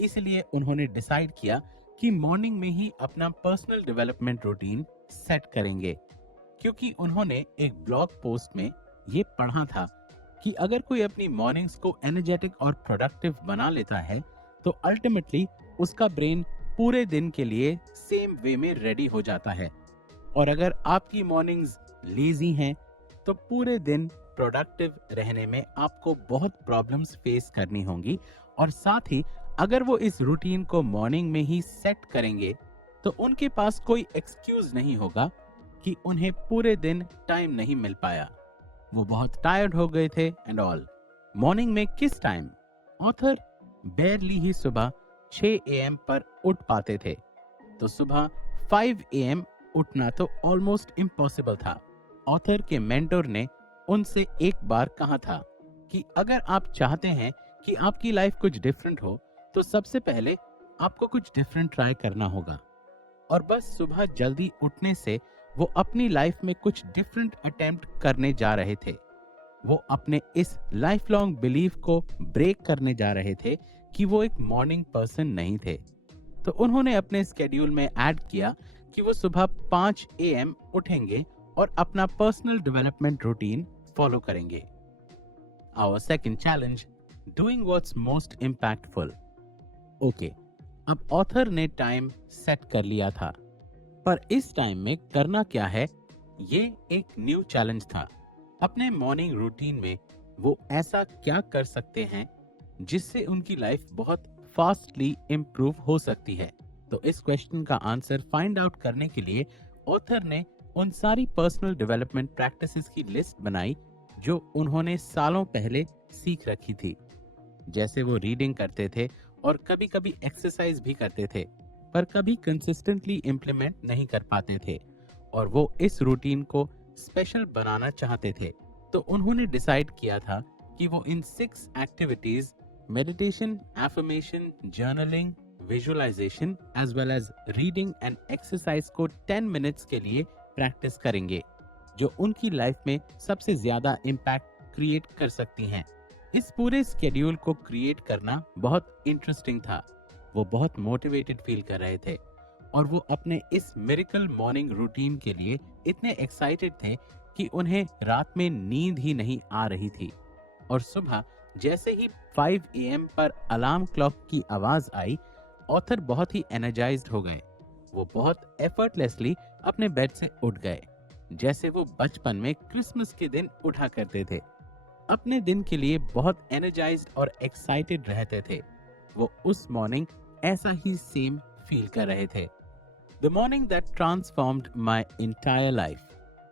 इसलिए उन्होंने डिसाइड किया कि मॉर्निंग में ही अपना पर्सनल डेवलपमेंट रूटीन सेट करेंगे, क्योंकि उन्होंने एक ब्लॉग पोस्ट में ये पढ़ा था कि अगर कोई अपनी मॉर्निंग्स को एनर्जेटिक और प्रोडक्टिव बना लेता है तो अल्टीमेटली उसका ब्रेन पूरे दिन के लिए सेम वे में रेडी हो जाता है। और अगर आपकी मॉर्निंग्स लेजी हैं तो पूरे दिन प्रोडक्टिव रहने में आपको बहुत प्रॉब्लम्स फेस करनी होंगी। और साथ ही अगर वो इस रूटीन को मॉर्निंग में ही सेट करेंगे तो उनके पास कोई एक्सक्यूज नहीं होगा कि उन्हें पूरे दिन टाइम नहीं मिल पाया, वो बहुत टायर्ड हो गए थे एंड ऑल। मॉर्निंग में किस टाइम? ऑथर बेरली ही सुबह 6 AM पर उठ पाते थे, तो सुबह 5 AM उठना तो ऑलमोस्ट इम्पॉसिबल था। ऑथर के मेंटोर ने उनसे एक बार कहा था कि अगर आप चाहते हैं कि आपकी लाइफ कुछ डिफरेंट हो तो सबसे पहले आपको कुछ डिफरेंट ट्राई करना होगा। और बस सुबह जल्दी उठने से वो अपनी लाइफ में कुछ डिफरेंट अटेम्प्ट करने जा रहे थे। वो अपने इस लाइफ लॉन्ग बिलीफ को ब्रेक करने जा रहे थे कि वो एक मॉर्निंग पर्सन नहीं थे। तो उन्होंने अपने स्केड्यूल में ऐड किया कि वो सुबह 5 AM उठेंगे और अपना पर्सनल डेवलपमेंट रूटीन फॉलो करेंगे। Our second challenge, doing what's most impactful. Okay, अब ऑथर ने टाइम सेट कर लिया था, पर इस टाइम में करना क्या है, ये एक न्यू चैलेंज था। अपने मॉर्निंग रूटीन में वो ऐसा क्या कर सकते हैं जिससे उनकी लाइफ बहुत फास्टली इम्प्रूव हो सकती है। तो इस क्वेश्चन का आंसर फाइंड आउट करने के लिए ऑथर ने उन सारी पर्सनल डेवलपमेंट प्रैक्टिसेस की लिस्ट बनाई जो उन्होंने सालों पहले सीख रखी थी। जैसे वो रीडिंग करते थे और कभी कभी एक्सरसाइज भी करते थे, पर कभी कंसिस्टेंटली इम्प्लीमेंट नहीं कर पाते थे और वो इस रूटीन को स्पेशल बनाना चाहते थे। तो उन्होंने डिसाइड किया था कि वो इन 6 activities, meditation, affirmation, journaling, visualisation as well as reading and exercise को 10 मिनट्स के लिए प्रैक्टिस करेंगे, जो उनकी लाइफ में सबसे ज्यादा इम्पैक्ट क्रिएट कर सकती हैं। इस पूरे स्केड्यूल को क्रिएट करना बहुत इंटरेस्टिंग था। वो बहुत मोटिवेटेड फील कर रहे थे और वो अपने इस मिरेकल मॉर्निंग रूटीन के लिए इतने एक्साइटेड थे कि उन्हें रात में नींद ही नहीं आ रही थी। और सुबह जैसे ही 5 AM पर अलार्म क्लॉक की आवाज आई, ऑथर बहुत ही एनर्जाइज्ड हो गए। वो बहुत एफर्टलेसली अपने बेड से उठ गए, जैसे वो बचपन में क्रिसमस के दिन उठा करते थे। अपने दिन के लिए बहुत एनर्जाइज्ड और एक्साइटेड रहते थे। वो उस मॉर्निंग ऐसा ही सेम फील कर रहे थे। The morning that transformed my entire life.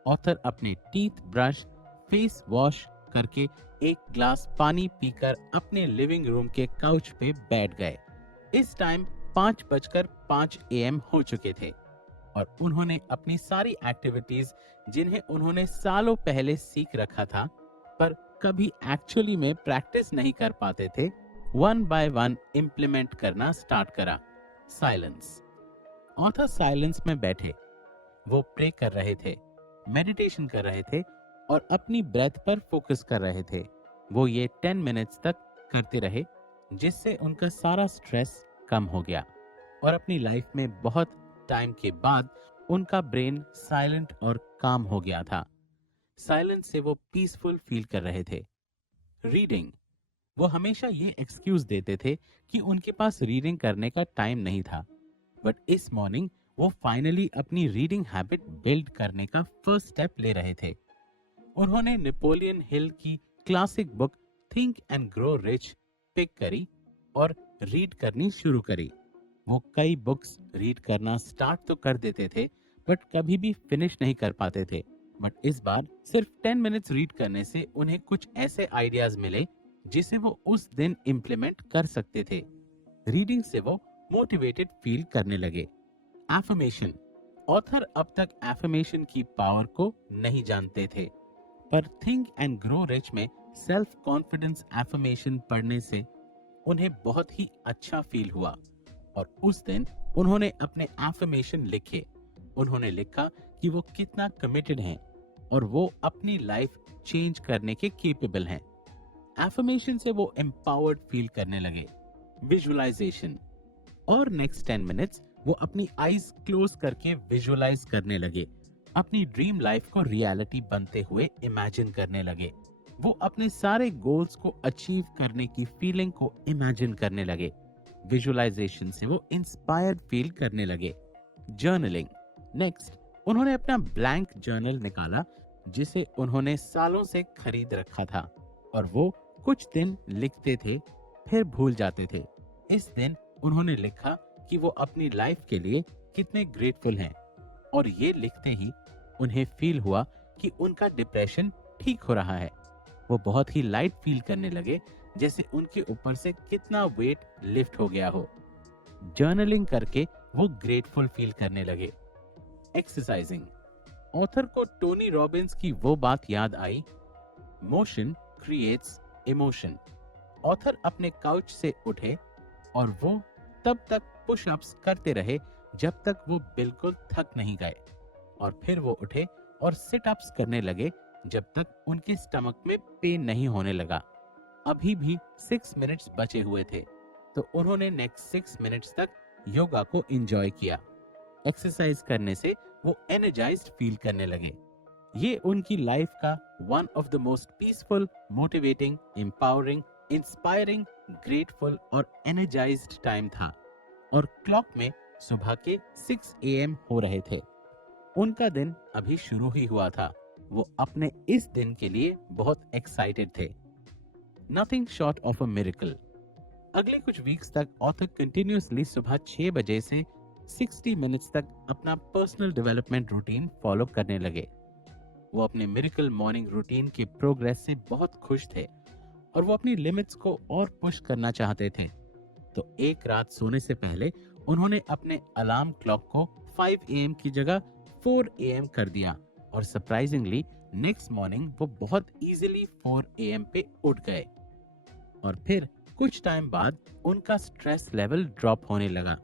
Author अपने टीथ ब्रश, फेस वॉश करके एक ग्लास पानी पीकर अपने लिविंग रूम के काउच पे बैठ गए। इस टाइम 5:05 AM हो चुके थे और उन्होंने अपनी सारी एक्टिविटीज, जिन्हें उन्होंने सालों पहले सीख रखा था पर कभी एक्चुअली में प्रैक्टिस नहीं कर पाते थे, वन बाय वन इम्प्लीमेंट करना स्टार्ट करा। साइलेंस। ऑथर साइलेंस में बैठे, वो प्रे कर रहे थे, मेडिटेशन कर रहे थे और अपनी ब्रेथ पर फोकस कर रहे थे। वो ये 10 मिनट्स तक करते रहे, जिससे उनका सारा स्ट्रेस कम हो गया और अपनी लाइफ में बहुत टाइम के बाद उनका ब्रेन साइलेंट और काम हो गया था। साइलेंस से वो पीसफुल फील कर रहे थे। रीडिंग। वो हमेशा ये एक्सक्यूज देते थे कि उनके पास रीडिंग करने का टाइम नहीं था, बट इस मॉर्निंग वो फाइनली अपनी रीडिंग हैबिट बिल्ड करने का फर्स्ट स्टेप ले रहे थे। उन्होंने नेपोलियन हिल की classic book think and grow rich pick करी और रीड करनी शुरू करी। वो कई बुक्स रीड करना स्टार्ट तो कर देते थे, बट कभी भी फिनिश नहीं कर पाते थे। बट इस बार सिर्फ 10 मिनट्स रीड करने से उन्हें कुछ ऐसे आइडियाज मिले जिसे वो उस दिन इम्प्लीमेंट कर सकते थे। रीडिंग से वो मोटिवेटेड फील करने लगे। एफर्मेशन। ऑथर अब तक एफर्मेशन की पावर को नहीं जानते थे, पर थिंक एंड ग्रो रिच में सेल्फ कॉन्फिडेंस एफर्मेशन पढ़ने से उन्हें बहुत ही अच्छा फील हुआ और उस दिन उन्होंने अपने एफर्मेशन लिखे। उन्होंने लिखा कि वो कितना कमिटेड हैं और वो अपनी लाइफ चेंज करने के केपेबल हैं। एफर्मेशन से वो एम्पावर्ड फील करने लगे। विजुअलाइजेशन। और नेक्स्ट 10 मिनट्स वो अपनी आईज क्लोज करके विजुअलाइज करने लगे, अपनी ड्रीम लाइफ को रियलिटी बनते हुए इमेजिन करने लगे। वो अपने सारे गोल्स को अचीव करने की फीलिंग को इमेजिन करने लगे। विजुअलाइजेशन से वो इंस्पायर्ड फील करने लगे। जर्नलिंग। नेक्स्ट उन्होंने अपना ब्लैंक जर्नल निकाला, जिसे उन्होंने सालों से खरीद रखा था, और वो कुछ दिन लिखते थे फिर भूल जाते थे। इस दिन उन्होंने लिखा कि वो अपनी लाइफ के लिए कितने ग्रेटफुल हैं, और ये लिखते ही उन्हें फील हुआ कि उनका डिप्रेशन ठीक हो रहा है। वो बहुत ही लाइट फील करने लगे, जैसे उनके ऊपर से कितना वेट लिफ्ट हो गया हो। जर्नलिंग करके वो ग्रेटफुल फील करने लगे। एक्सरसाइजिंग। ऑथर को टोनी रॉबिन्स की वो बात याद आई, मोशन क्रिएट्स इमोशन। ऑथर अपने काउच से उठे और वो तब तक पुशअप्स करते रहे जब तक वो बिल्कुल थक नहीं गए, और फिर वो उठे और सिट अप्स करने लगे जब तक उनके स्टमक में पेन नहीं होने लगा। अभी भी 6 मिनट्स बचे हुए थे, तो उन्होंने नेक्स्ट 6 मिनट्स तक योगा को एंजॉय किया। एक्सरसाइज करने से वो एनर्जाइज्ड फील करने लगे। ये उनकी लाइफ का one of the most peaceful, motivating, empowering, inspiring, grateful और एनर्जाइज्ड टाइम था, और क्लॉक में सुबह के 6 AM हो रहे थे। उनका दिन अभी शुरू ही हुआ था। वो अपने इस दिन के लिए बहुत एक्साइटेड थे। Nothing short of a miracle. अगले कुछ वीक्स तक ऑथर कंटिन्यूअसली सुबह 6 बजे से 60 मिनट्स तक अपना पर्सनल डेवलपमेंट रूटीन फॉलो करने लगे। वो अपने मिरेकल मॉर्निंग रूटीन के प्रोग्रेस से बहुत खुश थे और वो अपनी लिमिट्स को और पुश करना चाहते थे। तो एक रात सोने से पहले उन्होंने अपने अलार्म क्लॉक को 5 AM की जगह 4 AM कर दिया, और सरप्राइजिंगली नेक्स्ट मॉर्निंग वो बहुत इजीली 4 AM पे उठ गए। और फिर कुछ टाइम बाद उनका स्ट्रेस लेवल ड्रॉप होने लगा।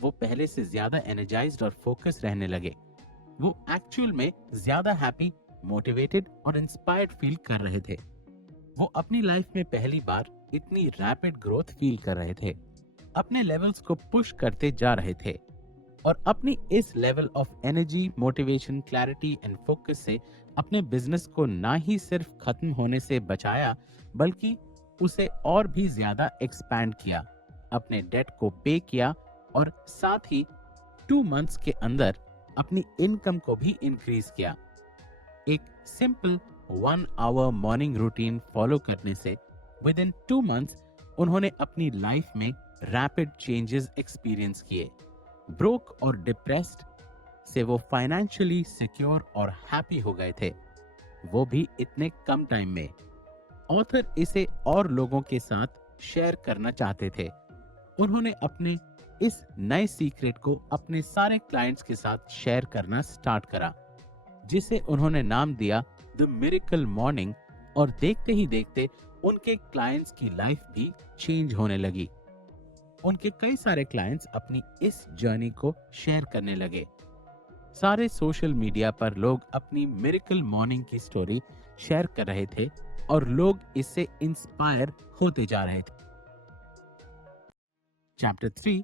वो पहले से ज्यादा एनर्जाइज्ड और फोकस रहने लगे। वो एक्चुअल में ज्यादा हैप्पी, मोटिवेटेड और इंस्पायर्ड फील कर रहे थे। वो अपनी लाइफ में पहली बार इतनी रैपिड ग्रोथ फील कर रहे थे, अपने लेवल्स को पुश करते जा रहे थे। और अपनी इस level of energy, motivation, clarity and focus से अपने बिजनेस को ना ही सिर्फ खत्म होने से बचाया, बल्कि उसे और भी ज्यादा एक्सपैंड किया, अपने डेट को पे किया और साथ ही 2 मंथ्स के अंदर अपनी इनकम को भी इंक्रीज किया। एक simple 1 hour morning routine follow करने से विद इन 2 मंथ्स उन्होंने अपनी लाइफ में रैपिड चेंजेस एक्सपीरियंस किए। ब्रोक और डिप्रेस्ड से वो फाइनेंशियली सिक्योर और हैप्पी हो गए थे, वो भी इतने कम टाइम में। ऑथर इसे और लोगों के साथ शेयर करना चाहते थे। उन्होंने अपने इस नए सीक्रेट को अपने सारे क्लाइंट्स के साथ शेयर करना स्टार्ट करा, जिसे उन्होंने नाम दिया द मिरेकल मॉर्निंग, और देखते ही देखते उनके क्लाइंट्स की लाइफ भी चेंज होने लगी। उनके कई सारे क्लाइंट्स अपनी इस जर्नी को शेयर करने लगे। सारे सोशल मीडिया पर लोग अपनी मिरेकल मॉर्निंग की स्टोरी शेयर कर रहे थे और लोग इससे इंस्पायर होते जा रहे थे। Chapter 3,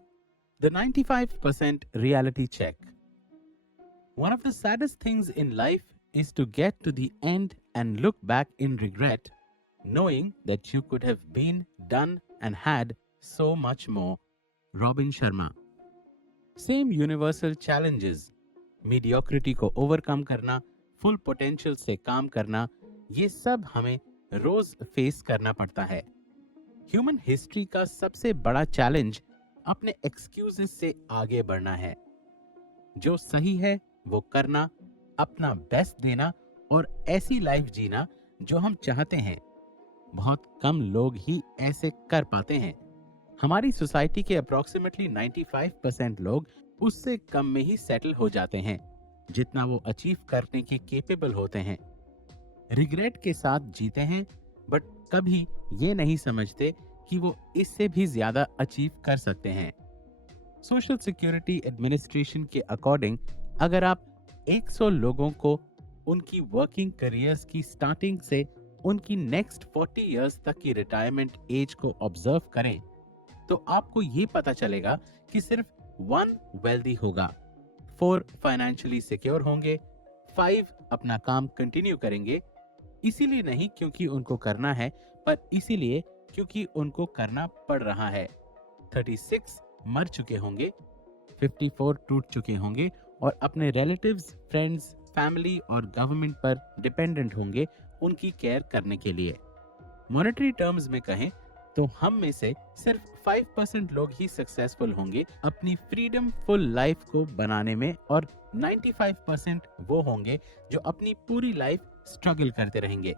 The 95% Reality Check. One of the saddest things in life is to get to the end and look back in regret, knowing that you could have been, done, and had so much more. Robin Sharma. Same universal challenges. Mediocrity को overcome करना, full potential से काम करना, ये सब हमें रोज face करना पड़ता है। ह्यूमन हिस्ट्री का सबसे बड़ा चैलेंज अपने एक्सक्यूजेस से आगे बढ़ना है। जो सही है वो करना, अपना बेस्ट देना और ऐसी लाइफ जीना जो हम चाहते हैं। बहुत कम लोग ही ऐसे कर पाते हैं। हमारी सोसाइटी के अप्रोक्सीमेटली 95% लोग उससे कम में ही सेटल हो जाते हैं जितना वो अचीव करने के केपेबल होते हैं। रिग्रेट के साथ जीते हैं, बट कभी ये नहीं समझते कि वो इससे भी ज्यादा अचीव कर सकते हैं। सोशल सिक्योरिटी एडमिनिस्ट्रेशन के अकॉर्डिंग अगर आप 100 लोगों को उनकी वर्किंग करियर्स की स्टार्टिंग से उनकी नेक्स्ट 40 इयर्स तक की रिटायरमेंट एज को ऑब्जर्व करें, तो आपको ये पता चलेगा कि सिर्फ 1 वेल्दी होगा, 4 फाइनेंशियली सिक्योर होंगे, 5 अपना काम कंटिन्यू करेंगे, इसीलिए नहीं क्योंकि उनको करना है, पर इसीलिए क्योंकि उनको करना पड़ रहा है। 36 मर चुके होंगे, 54 टूट चुके होंगे और अपने रिलेटिव्स, फ्रेंड्स, फैमिली और गवर्नमेंट पर डिपेंडेंट होंगे उनकी केयर करने के लिए। मॉनेटरी टर्म्स में कहें तो हम में से सिर्फ 5% लोग ही सक्सेसफुल होंगे अपनी फ्रीडम फुल लाइफ को बनाने में, और 95% वो होंगे जो अपनी पूरी लाइफ स्ट्रगल करते रहेंगे।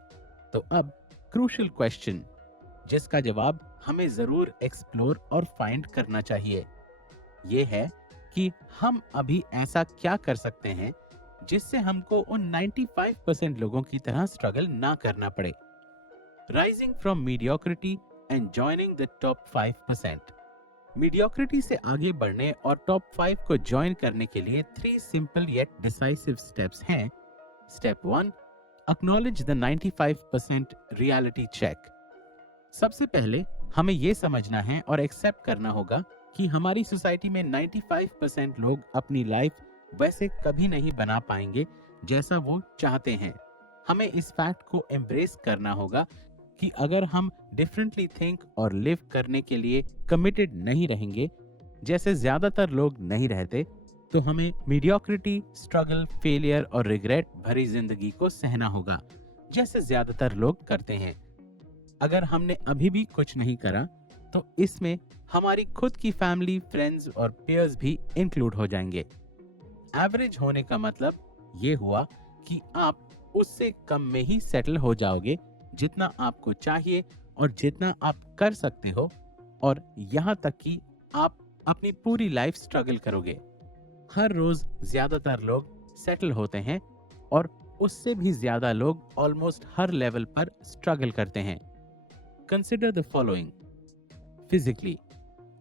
तो अब क्रूशियल क्वेश्चन जिसका जवाब हमें जरूर एक्सप्लोर और फाइंड करना चाहिए, ये है कि हम अभी ऐसा क्या कर सकते हैं जिससे हमको उन 95% लोगों की तरह स्ट्रगल ना करना पड़े। Rising from mediocrity and joining the top 5%। Mediocrity से आगे बढ़ने और टॉप 5 को ज्वाइन करने के लिए 3 सिंपल येट डिसाइसिव स्टेप्स हैं। Step 1, acknowledge the 95% reality check. सबसे पहले हमें यह समझना है और एक्सेप्ट करना होगा कि हमारी सोसाइटी में 95% लोग अपनी लाइफ वैसे कभी नहीं बना पाएंगे जैसा वो चाहते हैं। हमें इस फैक्ट को एम्ब्रेस करना होगा कि अगर हम डिफरेंटली थिंक और लिव करने के लिए कमिटेड नहीं रहेंगे, जैसे ज्यादातर लोग नहीं रहते, तो हमें मीडियोक्रिटी, स्ट्रगल, फेलियर और रिग्रेट भरी जिंदगी को सहना होगा, जैसे ज्यादातर लोग करते हैं। अगर हमने अभी भी कुछ नहीं करा, तो इसमें हमारी खुद की फैमिली, फ्रेंड्स और पेयर्स भी इंक्लूड हो जाएंगे। एवरेज होने का मतलब ये हुआ कि आप उससे कम में ही सेटल हो जाओगे जितना आपको चाहिए और जितना आप कर सकते हो, और यहाँ तक कि आप अपनी पूरी लाइफ स्ट्रगल करोगे। हर रोज ज्यादातर लोग सेटल होते हैं और उससे भी ज्यादा लोग ऑलमोस्ट हर लेवल पर स्ट्रगल करते हैं। Consider the following. Physically,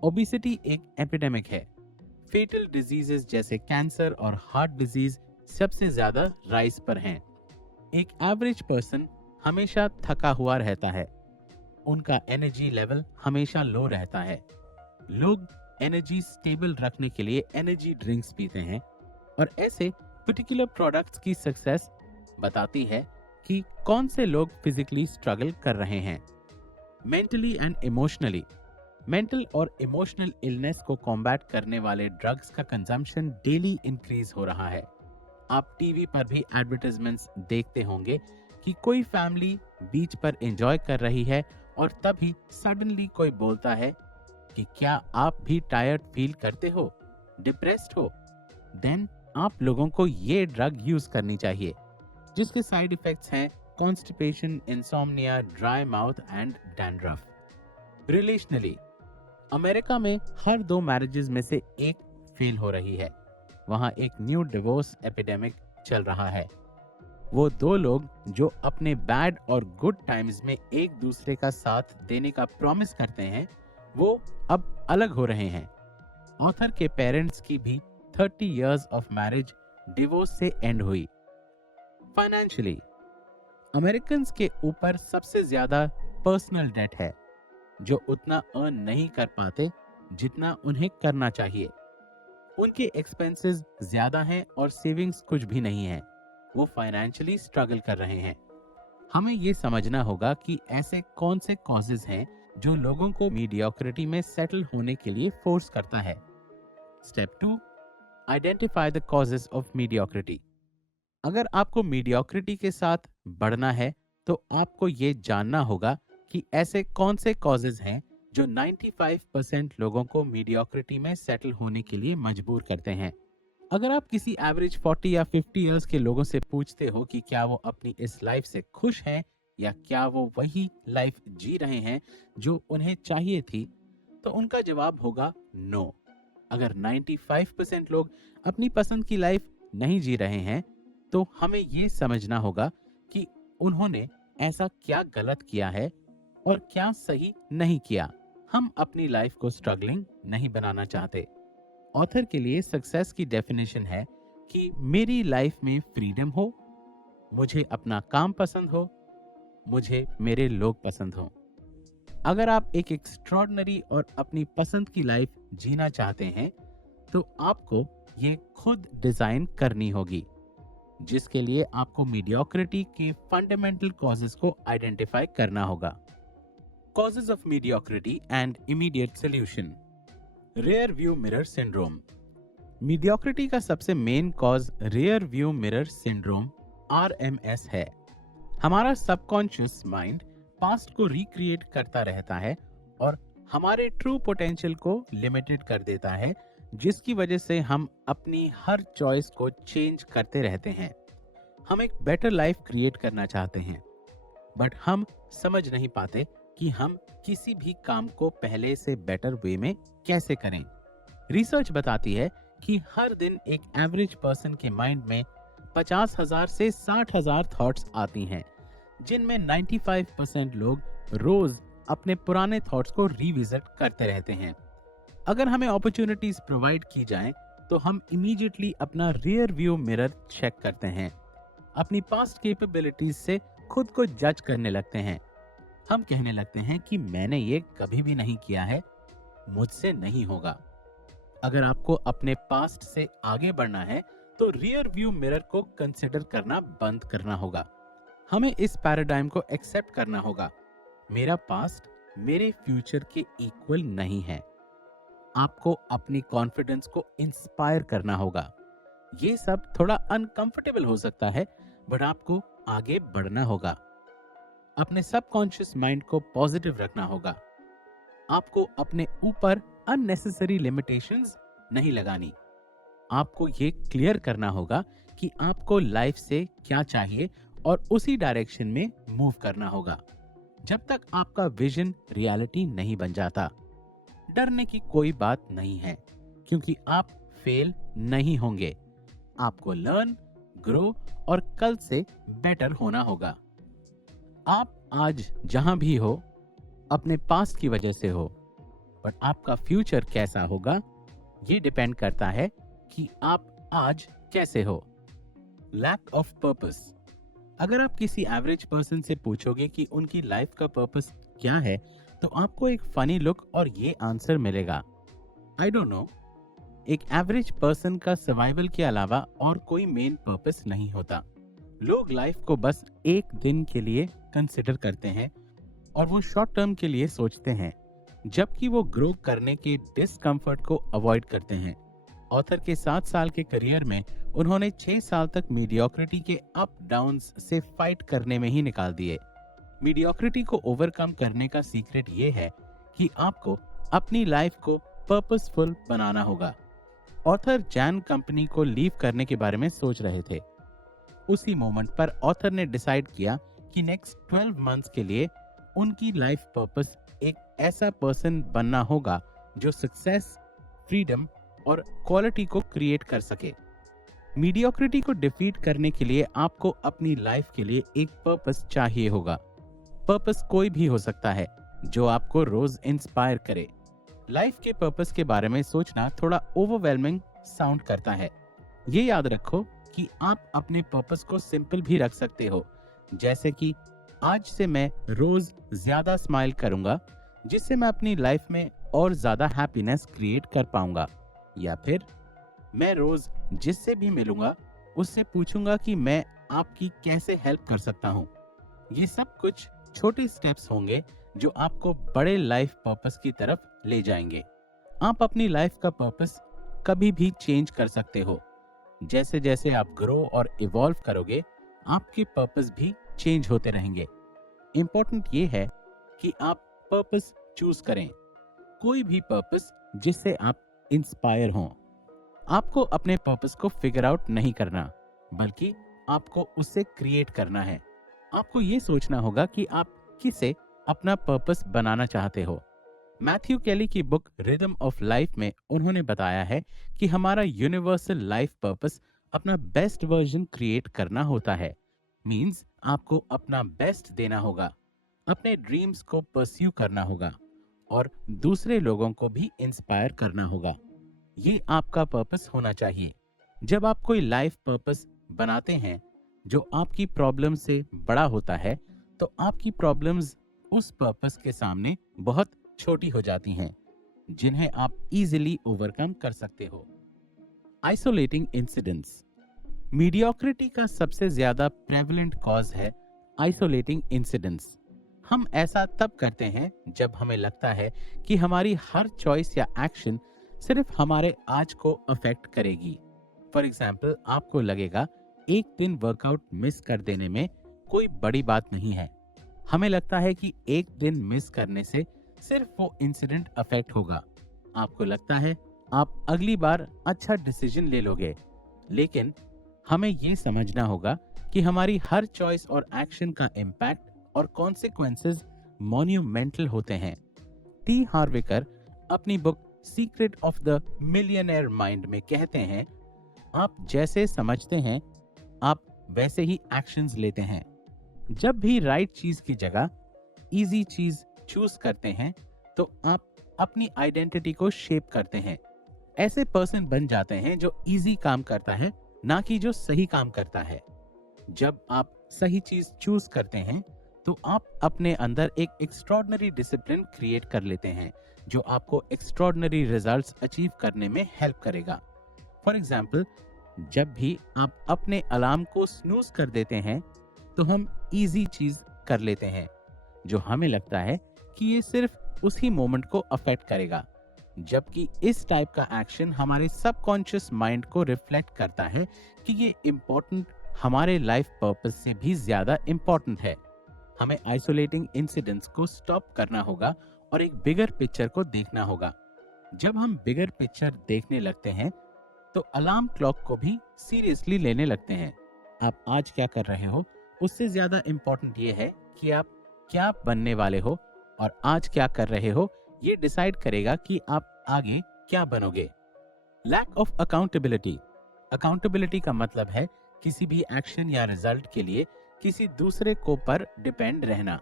obesity एक एपिडेमिक है। फेटल डिजीजेस जैसे कैंसर और हार्ट डिजीज सबसे ज्यादा राइज पर हैं। एक एवरेज पर्सन हमेशा थका हुआ रहता है, उनका एनर्जी लेवल हमेशा लो रहता है। लोग एनर्जी स्टेबल रखने के लिए एनर्जी ड्रिंक्स पीते हैं, और ऐसे पर्टिकुलर प्रोडक्ट्स की सक्सेस बताती है कि कौन से लोग फिजिकली स्ट्रगल कर रहे हैं। मेंटली एंड इमोशनली, मेंटल और इमोशनल इलनेस को कॉम्बैट करने वाले ड्रग्स का कंजम्पशन डेली इंक्रीज हो रहा है। आप टीवी पर भी एडवर्टाइजमेंट्स देखते होंगे कि कोई फैमिली बीच पर एंजॉय कर रही है और तभी सडनली कोई बोलता है कि क्या आप भी टायर्ड फील करते हो, डिप्रेस्ड हो, देन आप लोगों को ये ड्रग यूज करनी चाहिए, जिसके साइड इफेक्ट्स हैं constipation, insomnia, dry mouth and dandruff. Relationally, America में हर 2 मैरिजेस में से एक फेल हो रही है। वहां एक न्यू डिवोर्स एपिडेमिक चल रहा है। वो 2 लोग जो अपने बैड और गुड टाइम्स में एक दूसरे का साथ देने का प्रॉमिस करते हैं, वो अब अलग हो रहे हैं। ऑथर के पेरेंट्स की भी 30 इयर्स ऑफ मैरिज डिवोर्स से एंड हुई। फाइनेंशियली, अमेरिकन्स के ऊपर सबसे ज्यादा पर्सनल डेट है, जो उतना अर्न नहीं कर पाते जितना उन्हें करना चाहिए। उनके एक्सपेंसेस ज्यादा हैं और सेविंग्स कुछ भी नहीं है। वो फाइनेंशियली स्ट्रगल कर रहे हैं। हमें ये समझना होगा कि ऐसे कौन से कॉजेज हैं जो लोगों को मीडियोक्रिटी में सेटल होने के लिए फोर्स करता है। Step 2, identify the causes of mediocrity. अगर आपको मीडियोक्रिटी के साथ बढ़ना है तो आपको ये जानना होगा कि ऐसे कौन से कॉजेज हैं जो 95% लोगों को मीडियोक्रिटी में सेटल होने के लिए मजबूर करते हैं। अगर आप किसी एवरेज 40 या 50 इयर्स के लोगों से पूछते हो कि क्या वो अपनी इस लाइफ से खुश हैं या क्या वो वही लाइफ जी रहे हैं जो उन्हें चाहिए थी, तो उनका जवाब होगा नो। अगर 95% लोग अपनी पसंद की लाइफ नहीं जी रहे हैं, तो हमें ये समझना होगा कि उन्होंने ऐसा क्या गलत किया है और क्या सही नहीं किया। हम अपनी लाइफ को स्ट्रगलिंग नहीं बनाना चाहते। ऑथर के लिए सक्सेस की डेफिनेशन है कि मेरी लाइफ में फ्रीडम हो, मुझे अपना काम पसंद हो, मुझे मेरे लोग पसंद हो। अगर आप एक एक्स्ट्रॉर्डिनरी और अपनी पसंद की लाइफ जीना चाहते हैं, तो आपको ये खुद डिजाइन करनी होगी, जिसके लिए आपको मीडियोक्रिटी के फंडामेंटल कॉजेस को आइडेंटिफाई करना होगा। Causes of mediocrity and immediate solution. Rear view mirror syndrome. Mediocrity का सबसे main cause rear view mirror syndrome RMS है। हमारा सबकॉन्शियस माइंड पास्ट को रिक्रिएट करता रहता है और हमारे ट्रू पोटेंशियल को लिमिटेड कर देता है, जिसकी वजह से हम अपनी हर चॉइस को चेंज करते रहते हैं। हम एक बेटर लाइफ क्रिएट करना चाहते हैं, बट हम समझ नहीं पाते कि हम किसी भी काम को पहले से बेटर वे में कैसे करें। रिसर्च बताती है कि हर दिन एक एवरेज पर्सन के माइंड में 50,000 से 60,000 थॉट्स आती हैं, जिनमें 95% लोग रोज अपने पुराने थॉट्स को रिविजिट करते रहते हैं। अगर हमें अपॉर्चुनिटीज प्रोवाइड की जाएं, तो हम इमीडिएटली अपना रियर व्यू मिरर चेक करते हैं, अपनी पास्ट कैपेबिलिटीज से खुद को जज करने लगते हैं। हम कहने लगते हैं कि मैंने ये कभी भी नहीं किया है, मुझसे नहीं होगा। अगर आपको अपने पास्ट से आगे बढ़ना है, तो रियर व्यू मिरर को कंसिडर करना बंद करना होगा। हमें इस पैराडाइम को एक्सेप्ट करना होगा। मेरा पास्ट मेरे फ्यूचर के इक्वल नहीं है। आपको अपनी कॉन्फिडेंस को इंस्पायर करना होगा। ये सब थोड़ा अनकंफर्टेबल हो सकता है, बट आपको आगे बढ़ना होगा। अपने सबकॉन्शियस माइंड को पॉजिटिव रखना होगा। आपको अपने ऊपर अननेसेसरी लिमिटेशंस नहीं लगानी। आपको ये क्लियर करना होगा कि आपको लाइफ से क्या चाहिए और उसी डायरेक्शन में मूव करना होगा, जब तक आपका विजन रियलिटी नहीं बन जाता। डरने की कोई बात नहीं है, क्योंकि आप फेल नहीं होंगे। आपको लर्न, ग्रो और कल से बेटर होना होगा। आप आज जहां भी हो, अपने पास्ट की वजह से हो, बट आपका फ्यूचर कैसा होगा ये डिपेंड करता है कि आप आज कैसे हो। Lack of purpose. अगर आप किसी एवरेज पर्सन से पूछोगे कि उनकी लाइफ का पर्पस क्या है, तो आपको एक फनी लुक और ये आंसर मिलेगा। आई डोंट नो, एक एवरेज पर्सन का सर्वाइवल के अलावा और कोई मेन पर्पस नहीं होता। लोग लाइफ को बस एक दिन के लिए कंसिडर करते हैं और वो शॉर्ट टर्म के लिए सोचते हैं, जबकि वो ग्रो करने के डिस्कम्फर्ट को अवॉइड करते हैं। ऑथर के 7 साल के करियर में उन्होंने 6 साल तक मीडियोक्रिटी के अप डाउन्स से फाइट करने में ही निकाल दिए। मीडियोक्रिटी को ओवरकम करने का सीक्रेट ये है कि आपको अपनी लाइफ को पर्पसफुल बनाना होगा। ऑथर जैन कंपनी को लीव करने के बारे में सोच रहे थे। उसी मोमेंट पर ऑथर ने डिसाइड किया कि नेक्स्ट 12 मंथ्स के लिए उनकी लाइफ पर्पस एक ऐसा पर्सन बनना होगा जो सक्सेस, फ्रीडम और क्वालिटी को क्रिएट कर सके। मीडियोक्रिटी को डिफीट करने के लिए आपको अपनी लाइफ के लिए एक पर्पस चाहिए होगा। पर्पस कोई भी हो सकता है जो आपको रोज इंस्पायर करे। लाइफ के पर्पस के बारे में सोचना थोड़ा ओवरवेलमिंग साउंड करता है। ये याद रखो कि आप अपने पर्पस को सिंपल भी रख सकते हो, जैसे कि आज से मैं रोज ज्यादा स्माइल करूंगा जिससे मैं अपनी लाइफ में और ज्यादा हैप्पीनेस क्रिएट कर पाऊंगा, या फिर मैं रोज जिससे भी मिलूंगा उससे पूछूंगा कि मैं आपकी कैसे हेल्प कर सकता हूँ। ये सब कुछ छोटे स्टेप्स होंगे जो आपको बड़े लाइफ पर्पस की तरफ ले जाएंगे। आप अपनी लाइफ का पर्पस कभी भी चेंज कर सकते हो। जैसे जैसे आप ग्रो और इवॉल्व करोगे, आपके पर्पस भी चेंज होते रहेंगे। इम्पोर्टेंट ये है कि आप पर्पस चूज करें, कोई भी पर्पस जिससे आप इंस्पायर हों। आपको अपने पर्पस को फिगर आउट नहीं करना, बल्कि आपको उससे क्रिएट करना है। आपको ये सोचना होगा कि आप किसे अपना पर्पस बनाना चाहते हो। मैथ्यू केली की बुक रिदम ऑफ लाइफ में उन्होंने बताया है कि हमारा यूनिवर्सल लाइफ पर्पस अपना बेस्ट वर्जन क्रिएट करना होता है। मींस आपको अपना बेस्ट देना होगा, अपने ड्रीम्स को परस्यू करना होगा और दूसरे लोगों को भी इंस्पायर करना होगा। ये आपका पर्पस होना चाहिए। जब आप कोई लाइफ पर्पस बनाते हैं जो आपकी प्रॉब्लम से बड़ा होता है, तो आपकी प्रॉब्लम्स उस पर्पस के सामने बहुत छोटी हो जाती हैं, जिन्हें आप इजीली ओवरकम कर सकते हो। Isolating incidents. मीडियोक्रिटी का सबसे ज्यादा प्रेवलेंट कॉज है आइसोलेटिंग इंसिडेंट्स। हम ऐसा तब करते हैं जब हमें लगता है कि हमारी हर चॉइस या एक्शन सिर्फ हमारे आज को अफेक्ट करेगी। फॉर एग्जाम्पल, आपको लगेगा एक दिन वर्कआउट मिस कर देने में कोई बड़ी बात नहीं है। हमें लगता है कि एक दिन मिस करने से सिर्फ वो इंसिडेंट अफेक्ट होगा। आपको लगता है आप अगली बार अच्छा डिसीजन ले लोगे, लेकिन हमें ये समझना होगा कि हमारी हर चॉइस और एक्शन का इम्पैक्ट और कॉन्सिक्वेंसेस मॉन्यूमेंटल होते हैं। टी हार्विकर अपनी book secret of the millionaire mind में कहते हैं, आप जैसे समझते हैं आप वैसे ही एक्शंस लेते हैं। जब भी राइट चीज की जगह इजी चीज चूज करते हैं, तो आप अपनी आइडेंटिटी को शेप करते हैं। ऐसे पर्सन बन जाते हैं जो इजी काम करता है, ना कि जो सही काम करता है। जब आप सही चीज चूज करते हैं, तो आप अपने अंदर एक एक्स्ट्रॉर्डिनरी डिसिप्लिन क्रिएट कर लेते हैं, जो आपको एक्स्ट्रॉर्डिनरी रिजल्ट्स अचीव करने में हेल्प करेगा। फॉर एग्जाम्पल, जब भी आप अपने अलार्म को स्नूज कर देते हैं, तो हम इजी चीज कर लेते हैं, जो हमें लगता है कि ये सिर्फ उसी मोमेंट को अफेक्ट करेगा, जबकि इस टाइप का एक्शन हमारे सबकॉन्शियस माइंड को रिफ्लेक्ट करता है कि ये इम्पोर्टेंट हमारे लाइफ पर्पस से भी ज्यादा इम्पोर्टेंट है। हमें आइसोलेटिंग इंसिडेंट्स को स्टॉप करना होगा और एक बिगर पिक्चर को देखना होगा। जब हम बिगर पिक्चर देखने लगते हैं, तो अलार्म क्लॉक को भी सीरियसली लेने लगते हैं। आप आज क्या कर रहे हो, उससे ज्यादा इम्पोर्टेंट ये है कि आप क्या बनने वाले हो, और आज क्या कर रहे हो ये डिसाइड करेगा कि आप आगे क्या बनोगे। Lack of accountability. अकाउंटेबिलिटी का मतलब है किसी भी एक्शन या रिजल्ट के लिए किसी दूसरे को पर डिपेंड रहना।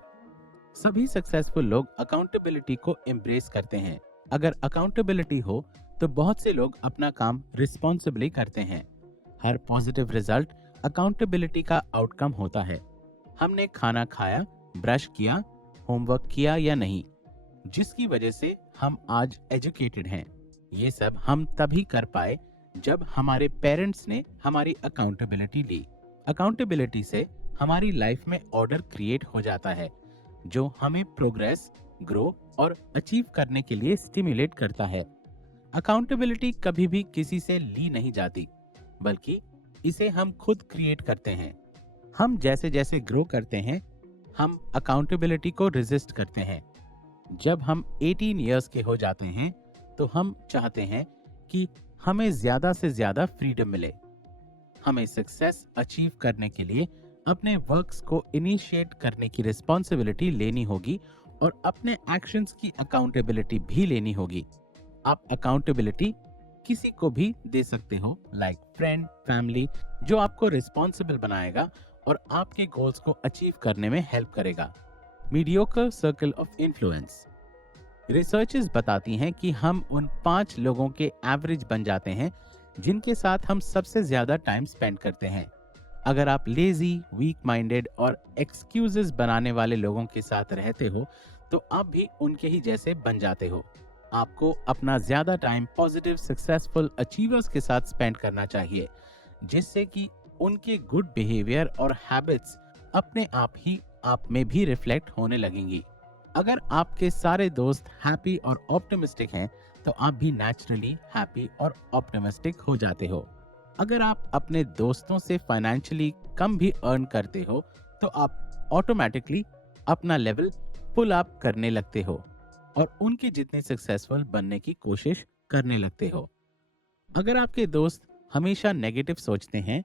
सभी सक्सेसफुल लोग अकाउंटेबिलिटी को एम्ब्रेस करते हैं। अगर अकाउंटेबिलिटी हो तो बहुत से लोग अपना काम रिस्पॉन्सिबली करते हैं। हर पॉजिटिव रिजल्ट अकाउंटेबिलिटी का आउटकम होता है। हमने खाना खाया, ब्रश किया, होमवर्क किया या नहीं, जिसकी वजह से हम आज एजुकेटेड हैं। ये सब हम तभी कर पाए जब हमारे पेरेंट्स ने हमारी अकाउंटेबिलिटी ली। अकाउंटेबिलिटी से हमारी लाइफ में ऑर्डर क्रिएट हो जाता है जो हमें प्रोग्रेस, ग्रो और अचीव करने के लिए स्टिमुलेट करता है। अकाउंटेबिलिटी कभी भी किसी से ली नहीं जाती, बल्कि इसे हम खुद क्रिएट करते हैं। हम जैसे जैसे ग्रो करते हैं, हम अकाउंटेबिलिटी को रेजिस्ट करते हैं। जब हम 18 इयर्स के हो जाते हैं, तो हम चाहते हैं कि हमें ज्यादा से ज्यादा फ्रीडम मिले। हमें सक्सेस अचीव करने के लिए अपने वर्क्स को इनिशिएट करने की रिस्पॉन्सिबिलिटी लेनी होगी और अपने एक्शंस की अकाउंटेबिलिटी भी लेनी होगी। आप अकाउंटेबिलिटी किसी को भी दे सकते हो, लाइक फ्रेंड, फैमिली, जो आपको रिस्पॉन्सिबल बनाएगा और आपके गोल्स को अचीव करने में हेल्प करेगा। Mediocre circle of influence. Researches बताती हैं कि हम उन 5 लोगों के एवरेज बन जाते हैं जिनके साथ हम सबसे ज्यादा टाइम स्पेंड करते हैं। अगर आप लेजी, वीक माइंडेड और एक्सक्यूजेस बनाने वाले लोगों के साथ रहते हो, तो आप भी उनके ही जैसे बन जाते हो। आपको अपना ज्यादा टाइम पॉजिटिव, सक्सेसफुल अचीवर्स के साथ स्पेंड करना चाहिए, जिससे कि उनके गुड बिहेवियर और हैबिट्स अपने आप ही आप में भी रिफ्लेक्ट होने लगेंगी। अगर आपके सारे दोस्त हैप्पी और ऑप्टिमिस्टिक हैं, तो आप भी नेचुरली हैप्पी और ऑप्टिमिस्टिक हो जाते हो। अगर आप अपने दोस्तों से फाइनेंशियली कम भी अर्न करते हो, तो आप ऑटोमेटिकली अपना लेवल पुल अप करने लगते हो और उनके जितने सक्सेसफुल बनने की कोशिश करने लगते हो। अगर आपके दोस्त हमेशा नेगेटिव सोचते हैं,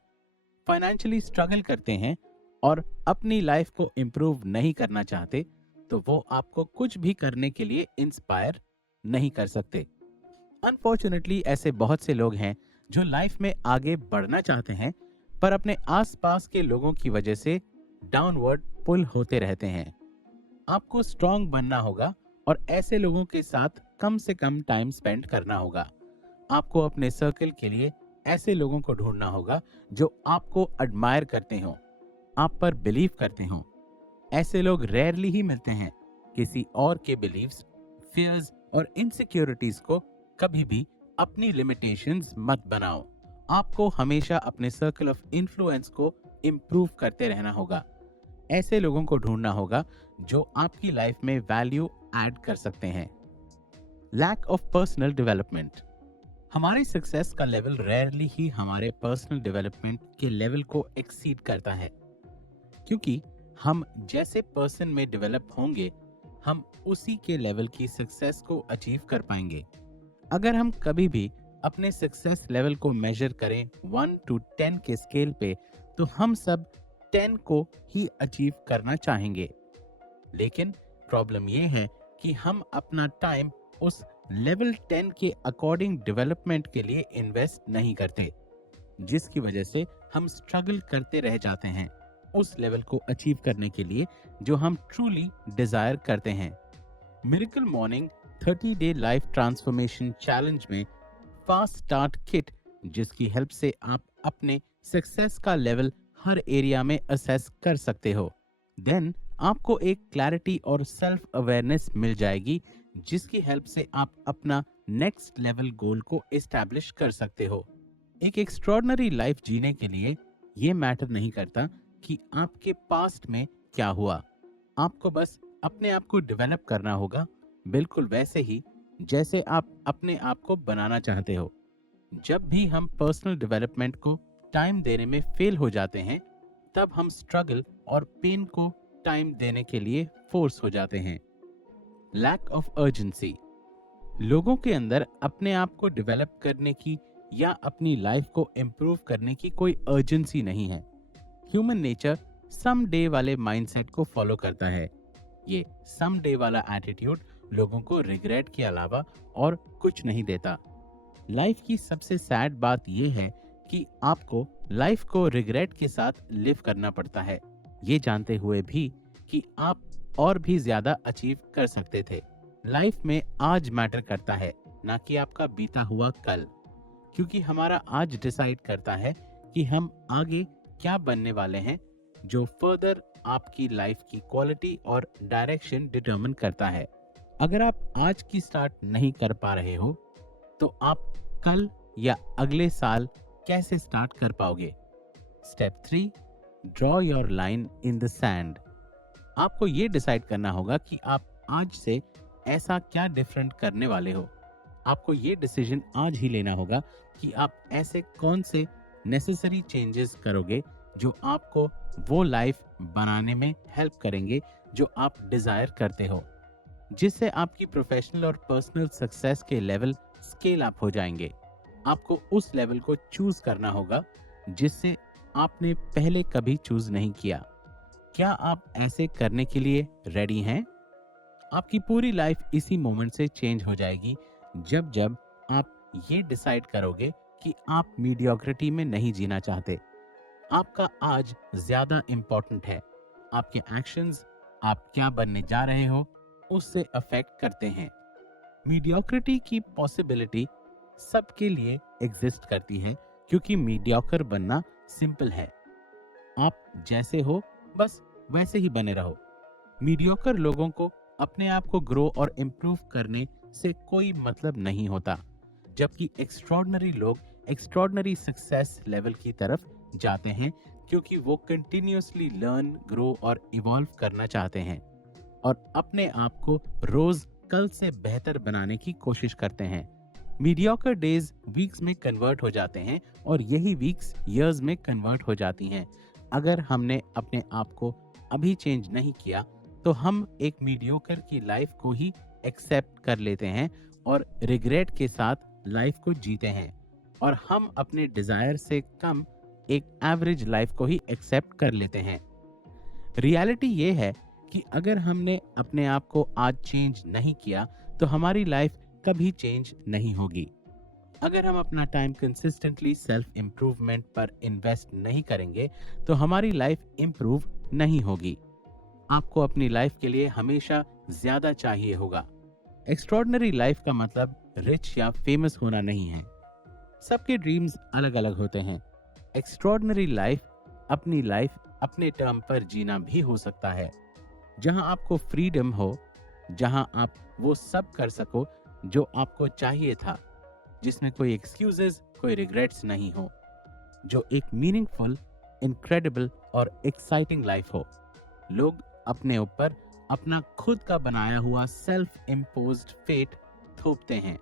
फाइनेंशियली स्ट्रगल करते हैं और अपनी लाइफ को इम्प्रूव नहीं करना चाहते, तो वो आपको कुछ भी करने के लिए इंस्पायर नहीं कर सकते। अनफॉर्चुनेटली ऐसे बहुत से लोग हैं जो लाइफ में आगे बढ़ना चाहते हैं, पर अपने आसपास के लोगों की वजह से डाउनवर्ड पुल होते रहते हैं। आपको स्ट्रांग बनना होगा और ऐसे लोगों के साथ कम से कम टाइम स्पेंड करना होगा। आपको अपने सर्कल के लिए ऐसे लोगों को ढूंढना होगा जो आपको एडमायर करते हो, आप पर बिलीव करते हो। ऐसे लोग रेयरली ही मिलते हैं। किसी और के बिलीव्स, फियर्स और इनसिक्योरिटीज को कभी भी अपनी लिमिटेशंस मत बनाओ। आपको हमेशा अपने सर्कल ऑफ इन्फ्लुएंस को इम्प्रूव करते रहना होगा। ऐसे लोगों को ढूंढना होगा जो आपकी लाइफ में वैल्यू ऐड कर सकते हैं। Lack of personal development. हमारी सक्सेस का लेवल रेयरली ही हमारे पर्सनल डेवलपमेंट के लेवल को एक्सीड करता है, क्योंकि हम जैसे पर्सन में डेवलप होंगे, हम उसी के लेवल की सक्सेस को अचीव कर पाएंगे। अगर हम कभी भी अपने सक्सेस लेवल को मेजर करें 1 to 10 के स्केल पे, तो हम सब 10 को ही अचीव करना चाहेंगे। लेकिन प्रॉब्लम ये है कि हम अपना टाइम उस लेवल 10 के अकॉर्डिंग डेवलपमेंट के लिए इन्वेस्ट नहीं करते, जिसकी वजह से हम स्ट्रगल करते रह जाते हैं उस लेवल को अचीव करने के लिए जो हम ट्रूली डिजायर करते हैं। Miracle morning 30 day life transformation challenge में फास्ट स्टार्ट किट, जिसकी हेल्प से आप अपने सक्सेस का लेवल हर एरिया में असेस कर सकते हो। देन आपको एक क्लैरिटी और सेल्फ अवेयरनेस मिल जाएगी, जिसकी हेल्प से आप अपना नेक्स्ट लेवल गोल को एस्टैब्लिश कर सकते हो। एक एक्स्ट्रॉर्डिनरी लाइफ जीने के लिए ये मैटर नहीं करता कि आपके पास्ट में क्या हुआ। आपको बस अपने आप को डेवलप करना होगा, बिल्कुल वैसे ही जैसे आप अपने आप को बनाना चाहते हो। जब भी हम पर्सनल डेवलपमेंट को टाइम देने में फेल हो जाते हैं, तब हम स्ट्रगल और पेन को टाइम देने के लिए फोर्स हो जाते हैं। Lack of urgency. लोगों के अंदर अपने आप को डेवलप करने की या अपनी लाइफ को इम्प्रूव करने की कोई अर्जेंसी नहीं है। ह्यूमन नेचर सम डे वाले माइंडसेट को फॉलो करता है। ये सम डे वाला एटीट्यूड लोगों को रिग्रेट के अलावा और कुछ नहीं देता। लाइफ की सबसे सैड बात यह है कि आपको लाइफ को रिग्रेट के साथ लिव करना पड़ता है, ये जानते हुए भी कि आप और भी ज्यादा अचीव कर सकते थे। लाइफ में आज मैटर करता है, ना कि आपका बीता हुआ कल, क्योंकि हमारा आज डिसाइड करता है कि हम आगे क्या बनने वाले हैं, जो फर्दर आपकी लाइफ की क्वालिटी और डायरेक्शन डिटरमिन करता है। अगर आप आज की स्टार्ट नहीं कर पा रहे हो, तो आप कल या अगले साल कैसे स्टार्ट कर पाओगे। Step 3, draw your line in the sand. आपको ये डिसाइड करना होगा कि आप आज से ऐसा क्या डिफरेंट करने वाले हो। आपको ये डिसीजन आज ही लेना होगा कि आप ऐसे कौन से नेसेसरी चेंजेस करोगे जो आपको वो लाइफ बनाने में हेल्प करेंगे जो आप डिजायर करते हो, जिससे आपकी प्रोफेशनल और पर्सनल सक्सेस के लेवल स्केल अप हो जाएंगे। आपको उस लेवल को चूज करना होगा जिससे आपने पहले कभी चूज नहीं किया। क्या आप ऐसे करने के लिए रेडी हैं? आपकी पूरी लाइफ इसी मोमेंट से चेंज हो जाएगी जब जब आप ये डिसाइड करोगे कि आप मीडियोक्रिटी में नहीं जीना चाहते। आपका आज ज्यादा इंपॉर्टेंट है। आपके एक्शंस, आप क्या बनने जा रहे हो, उससे अफेक्ट करते हैं। मीडियोक्रिटी की पॉसिबिलिटी सबके लिए एग्जिस्ट करती है क्योंकि मीडियोकर बनना सिंपल है। आप जैसे हो बस वैसे ही बने रहो। मीडियोकर लोगों को अपने आप को ग्रो और इम्प्रूव करने से कोई मतलब नहीं होता, जबकि एक्स्ट्रॉर्डनरी लोग एक्स्ट्रॉर्डनरी सक्सेस लेवल की तरफ जाते हैं क्योंकि वो कंटिन्यूअसली लर्न, ग्रो और इवॉल्व करना चाहते हैं और अपने आप को रोज कल से बेहतर बनाने की कोशिश करते हैं। मीडियोकर डेज वीक्स में कन्वर्ट हो जाते हैं और यही वीक्स ईयर्स में कन्वर्ट हो जाती हैं। अगर हमने अपने आप को अभी चेंज नहीं किया तो हम एक मीडियोकर की लाइफ को ही एक्सेप्ट कर लेते हैं और रिग्रेट के साथ लाइफ को जीते हैं, और हम अपने डिजायर से कम एक एवरेज लाइफ को ही एक्सेप्ट कर लेते हैं। रियलिटी ये है कि अगर हमने अपने आप को आज चेंज नहीं किया तो हमारी लाइफ कभी चेंज नहीं होगी। अगर हम अपना टाइम कंसिस्टेंटली सेल्फ इम्प्रूवमेंट पर इन्वेस्ट नहीं करेंगे तो हमारी लाइफ इम्प्रूव नहीं होगी। आपको अपनी लाइफ के लिए हमेशा ज्यादा चाहिए होगा। एक्स्ट्रॉर्डिनरी लाइफ का मतलब रिच या फेमस होना नहीं है। सबके ड्रीम्स अलग अलग होते हैं। एक्स्ट्रॉर्डिनरी लाइफ अपने टर्म पर जीना भी हो सकता है, जहां आपको फ्रीडम हो, जहां आप वो सब कर सको जो आपको चाहिए था, जिसमें कोई एक्सक्यूजेस, कोई रिग्रेट्स नहीं हो, जो एक मीनिंगफुल, इनक्रेडिबल और एक्साइटिंग लाइफ हो। लोग अपने ऊपर अपना खुद का बनाया हुआ सेल्फ इम्पोज्ड फेट थोपते हैं,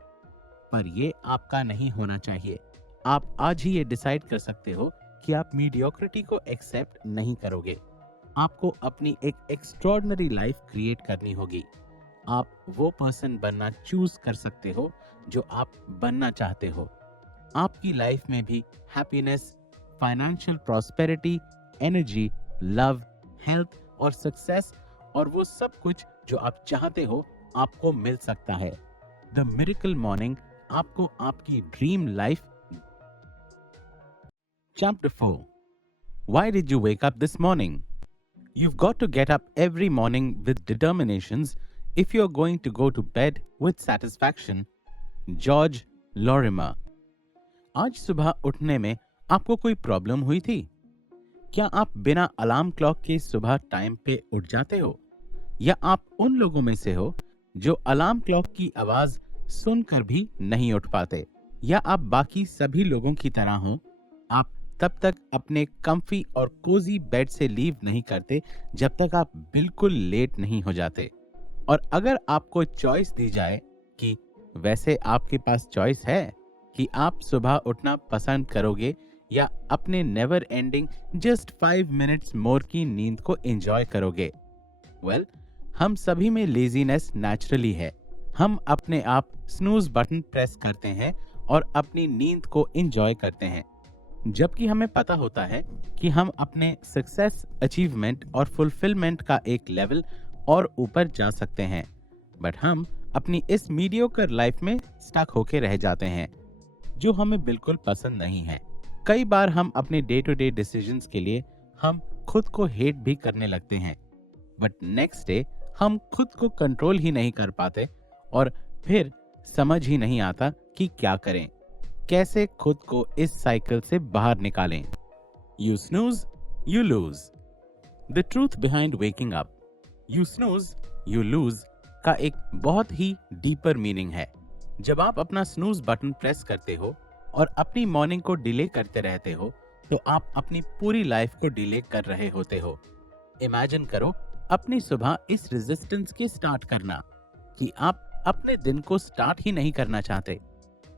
पर ये आपका नहीं होना चाहिए। आप आज ही ये डिसाइड कर सकते हो कि आप मीडियोक्रिटी को एक्सेप्ट नहीं करोगे। आपको अपनी एक एक्स्ट्रॉर्डिनरी लाइफ क्रिएट करनी होगी। आप वो पर्सन बनना चूज कर सकते हो जो आप बनना चाहते हो। आपकी लाइफ में भी happiness, financial prosperity, energy, love, health और सक्सेस और वो सब कुछ जो आप चाहते हो आपको मिल सकता है। द मिरेकल मॉर्निंग आपको आपकी dream life. Chapter 4. Why did you wake up this morning? You've got to get up every morning with determinations if you're going to go to bed with satisfaction. George Lorimer. आज सुबह उठने में आपको कोई problem हुई थी? क्या आप बिना अलार्म क्लॉक के सुबह टाइम पे उठ जाते हो, या आप उन लोगों में से हो जो अलार्म क्लॉक की आवाज सुनकर भी नहीं उठ पाते, या आप बाकी सभी लोगों की तरह हो, आप तब तक अपने कंफी और कोजी बेड से लीव नहीं करते जब तक आप बिल्कुल लेट नहीं हो जाते। और अगर आपको चॉइस दी जाए कि वैसे आपके पास चॉइस है कि आप सुबह उठना पसंद करोगे या अपने never ending just 5 minutes more की नींद को एंजॉय करोगे। वेल, हम सभी में लेजीनेस नेचुरली है। हम अपने आप स्नूज बटन प्रेस करते हैं और अपनी नींद को एंजॉय करते हैं, जबकि हमें पता होता है कि हम अपने सक्सेस, अचीवमेंट और फुलफिलमेंट का एक लेवल और ऊपर जा सकते हैं, बट हम अपनी इस मीडियोकर लाइफ में स्टक होके रह जाते हैं जो हमें बिल्कुल पसंद नहीं है। कई बार हम अपने डे टू डे डिसीजंस के लिए हम खुद को हेट भी करने लगते हैं, बट नेक्स्ट डे हम खुद को कंट्रोल ही नहीं कर पाते और फिर समझ ही नहीं आता कि क्या करें, कैसे खुद को इस साइकिल से बाहर निकालें। You snooze, you lose. The truth behind waking up, you snooze, you lose का एक बहुत ही डीपर मीनिंग है, जब आप अपना स्नूज बटन प्रेस करते हो और अपनी मॉर्निंग को डिले करते रहते हो, तो आप अपनी पूरी लाइफ को डिले कर रहे होते हो। इमेजिन करो अपनी सुबह इस रेजिस्टेंस के स्टार्ट करना कि आप अपने दिन को स्टार्ट ही नहीं करना चाहते।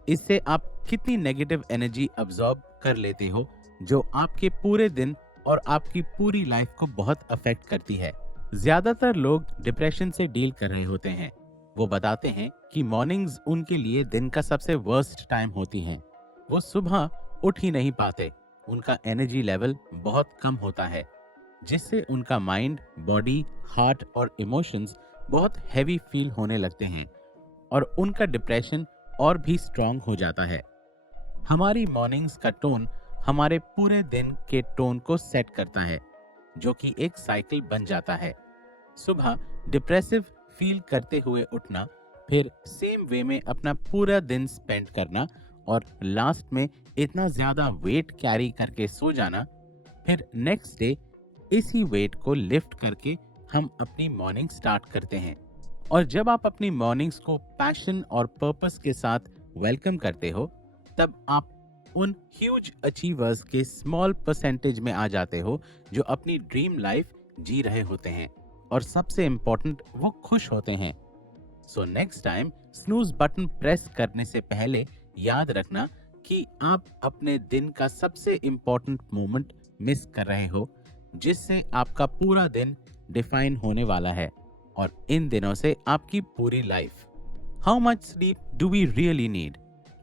इससे आप कितनी नेगेटिव एनर्जी अब्सॉर्ब कर लेते हो, जो आपके पूरे दिन और आपकी पूरी लाइफ को बहुत अफेक्ट करती है। ज्यादातर लोग डिप्रेशन से डील कर रहे होते हैं। वो बताते हैं कि मॉर्निंग्स उनके लिए दिन का सबसे वर्स्ट टाइम होती हैं। वो सुबह उठ ही नहीं पाते, उनका एनर्जी लेवल बहुत कम होता है, जिससे उनका माइंड, बॉडी, हार्ट और इमोशंस बहुत हैवी फील होने लगते हैं और उनका डिप्रेशन और भी स्ट्रांग हो जाता है। हमारी मॉर्निंग्स का टोन हमारे पूरे दिन के टोन को सेट करता है, जो कि एक साइकिल बन जाता है। सुबह डिप्रेसिव फील करते हुए उठना, फिर सेम वे में अपना पूरा दिन स्पेंड करना और लास्ट में इतना ज्यादा वेट कैरी करके सो जाना, फिर नेक्स्ट डे इसी वेट को लिफ्ट करके हम अपनी मॉर्निंग स्टार्ट करते हैं। और जब आप अपनी मॉर्निंग्स को पैशन और पर्पस के साथ वेलकम करते हो, तब आप उन ह्यूज अचीवर्स के स्मॉल परसेंटेज में आ जाते हो जो अपनी ड्रीम लाइफ जी रहे होते हैं और सबसे इम्पोर्टेंट, वो खुश होते हैं। So next time snooze button press करने से पहले याद रखना कि आप अपने दिन का सबसे इम्पोर्टेंट मोमेंट मिस कर रहे हो, जिससे आपका पूरा दिन डिफाइन होने वाला है और इन दिनों से आपकी पूरी life. How much sleep do we really need?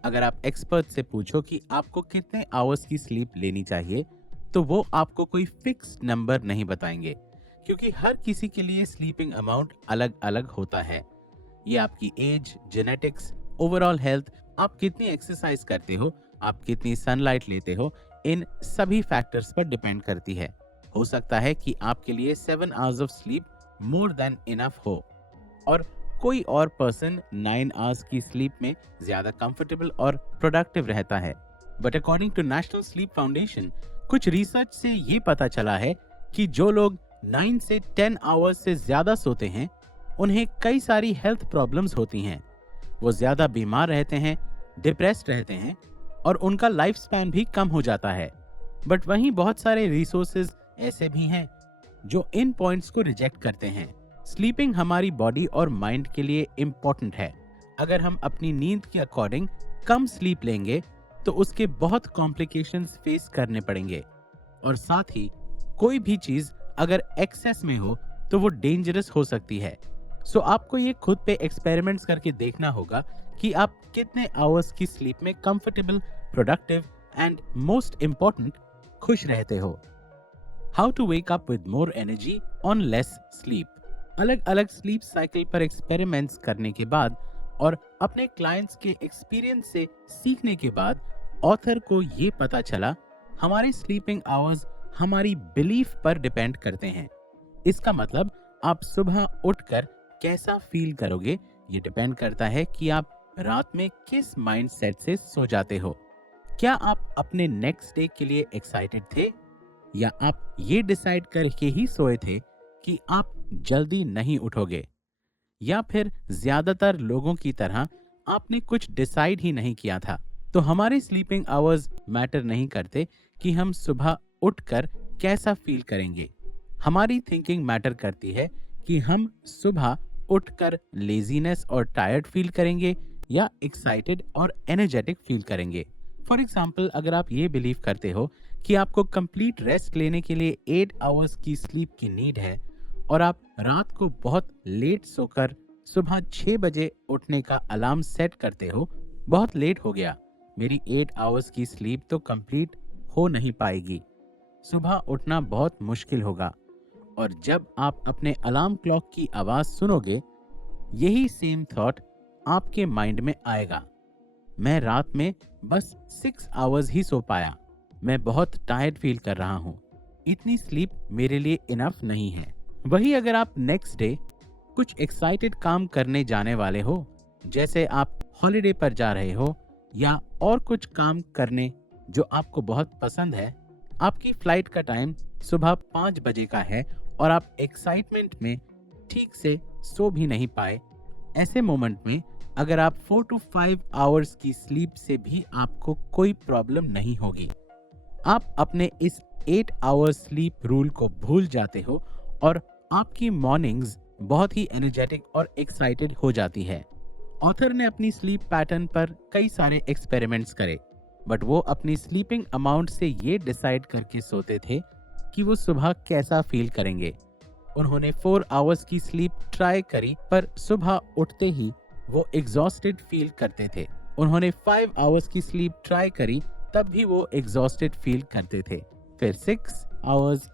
अगर आप एक्सपर्ट से पूछो कि आपको कितने आवर्स की स्लीप लेनी चाहिए, तो वो आपको कोई फिक्स नंबर नहीं बताएंगे, क्योंकि हर किसी के लिए स्लीपिंग अमाउंट अलग अलग होता है। ये आपकी एज, जेनेटिक्स, ओवरऑल हेल्थ, आप कितनी एक्सरसाइज करते हो, आप कितनी सनलाइट लेते हो, इन सभी फैक्टर्स पर डिपेंड करती है। हो सकता है कि आपके लिए 7 hours of sleep more than enough हो और कोई और पर्सन 9 आवर्स की स्लीप में ज्यादा कंफर्टेबल और प्रोडक्टिव रहता है। But according to national sleep foundation, कुछ रिसर्च से ये पता चला है कि जो लोग 9 से 10 आवर्स से ज्यादा सोते हैं, उन्हें कई सारी हेल्थ प्रॉब्लम्स होती हैं। वो ज्यादा बीमार रहते हैं, डिप्रेस्ड रहते हैं और उनका लाइफ स्पैन भी कम हो जाता है। बट वहीं बहुत सारे रिसोर्सेज ऐसे भी हैं जो इन पॉइंट्स को रिजेक्ट करते हैं। स्लीपिंग हमारी बॉडी और माइंड के लिए इम्पोर्टेंट है। अगर हम अपनी नींद के अकॉर्डिंग कम स्लीप लेंगे, तो उसके बहुत कॉम्प्लिकेशंस फेस करने पड़ेंगे और साथ ही कोई भी चीज अगर एक्सेस में हो तो वो डेंजरस हो सकती है। सो आपको ये खुद पे एक्सपेरिमेंट्स करके देखना होगा कि आप कितने आवर्स की स्लीप में comfortable, productive and most important खुश रहते हो। How to wake up with more energy on less sleep. अलग अलग स्लीप साइकिल पर एक्सपेरिमेंट्स करने के बाद और अपने क्लाइंट्स के एक्सपीरियंस से सीखने के बाद ऑथर को ये पता चला, हमारे स्लीपिंग आवर्स हमारी बिलीफ पर डिपेंड करते हैं। इसका मतलब आप सुबह उठकर कैसा फील करोगे, ये डिपेंड करता है कि आप रात में किस माइंडसेट से सो जाते हो। क्या आप अपने नेक्स्ट डे के लिए एक्साइटेड थे, या आप ये डिसाइड करके ही सोए थे कि आप जल्दी नहीं उठोगे, या फिर ज्यादातर लोगों की तरह आपने कुछ डिसाइड ही नहीं किया था? तो हमारे स्लीपिंग आवर्स मैटर नहीं करते कि हम सुबह उठकर कैसा फील करेंगे। हमारी थिंकिंग मैटर करती है कि हम सुबह उठकर लेजीनेस और टायर्ड फील करेंगे या एक्साइटेड और एनर्जेटिक फील करेंगे। फॉर एग्जाम्पल, अगर आप ये बिलीव करते हो कि आपको कंप्लीट रेस्ट लेने के लिए 8 आवर्स की स्लीप की नीड है और आप रात को बहुत लेट सोकर सुबह 6 बजे उठने का अलार्म सेट करते हो, बहुत लेट हो गया, मेरी 8 आवर्स की स्लीप तो कंप्लीट हो नहीं पाएगी, सुबह उठना बहुत मुश्किल होगा। और जब आप अपने अलार्म क्लॉक की आवाज सुनोगे, यही सेम थॉट आपके माइंड में आएगा, मैं रात में बस 6 आवर्स ही सो पाया, मैं बहुत टायर्ड फील कर रहा हूँ, इतनी स्लीप मेरे लिए इनफ नहीं है। वही अगर आप नेक्स्ट डे कुछ एक्साइटेड काम करने जाने वाले हो, जैसे आप हॉलिडे पर जा रहे हो या और कुछ काम करने जो आपको बहुत पसंद है, आपकी फ्लाइट का टाइम सुबह 5 बजे का है और आप एक्साइटमेंट में ठीक से सो भी नहीं पाए, ऐसे मोमेंट में अगर आप 4 to 5 आवर्स की स्लीप से भी आपको कोई प्रॉब्लम नहीं होगी। आप अपने इस 8 आवर्स स्लीप रूल को भूल जाते हो और आपकी मॉर्निंग्स बहुत ही एनर्जेटिक और एक्साइटेड हो जाती है। ऑथर ने अपनी स्लीप पैटर्न पर कई सारे एक्सपेरिमेंट्स करे, बट वो अपनी स्लीपिंग अमाउंट से ये डिसाइड करके सोते थे कि वो सुबह कैसा फील करेंगे। उन्होंने 4 आवर्स की स्लीप ट्राई करी, पर सुबह उठते ही वो एग्जॉस्टेड फील करते थे। उन्होंने 5 आवर्स की स्लीप ट्राई करी, तब भी वो एग्जॉस्टेड फील करते थे। फिर 6 आवर्स,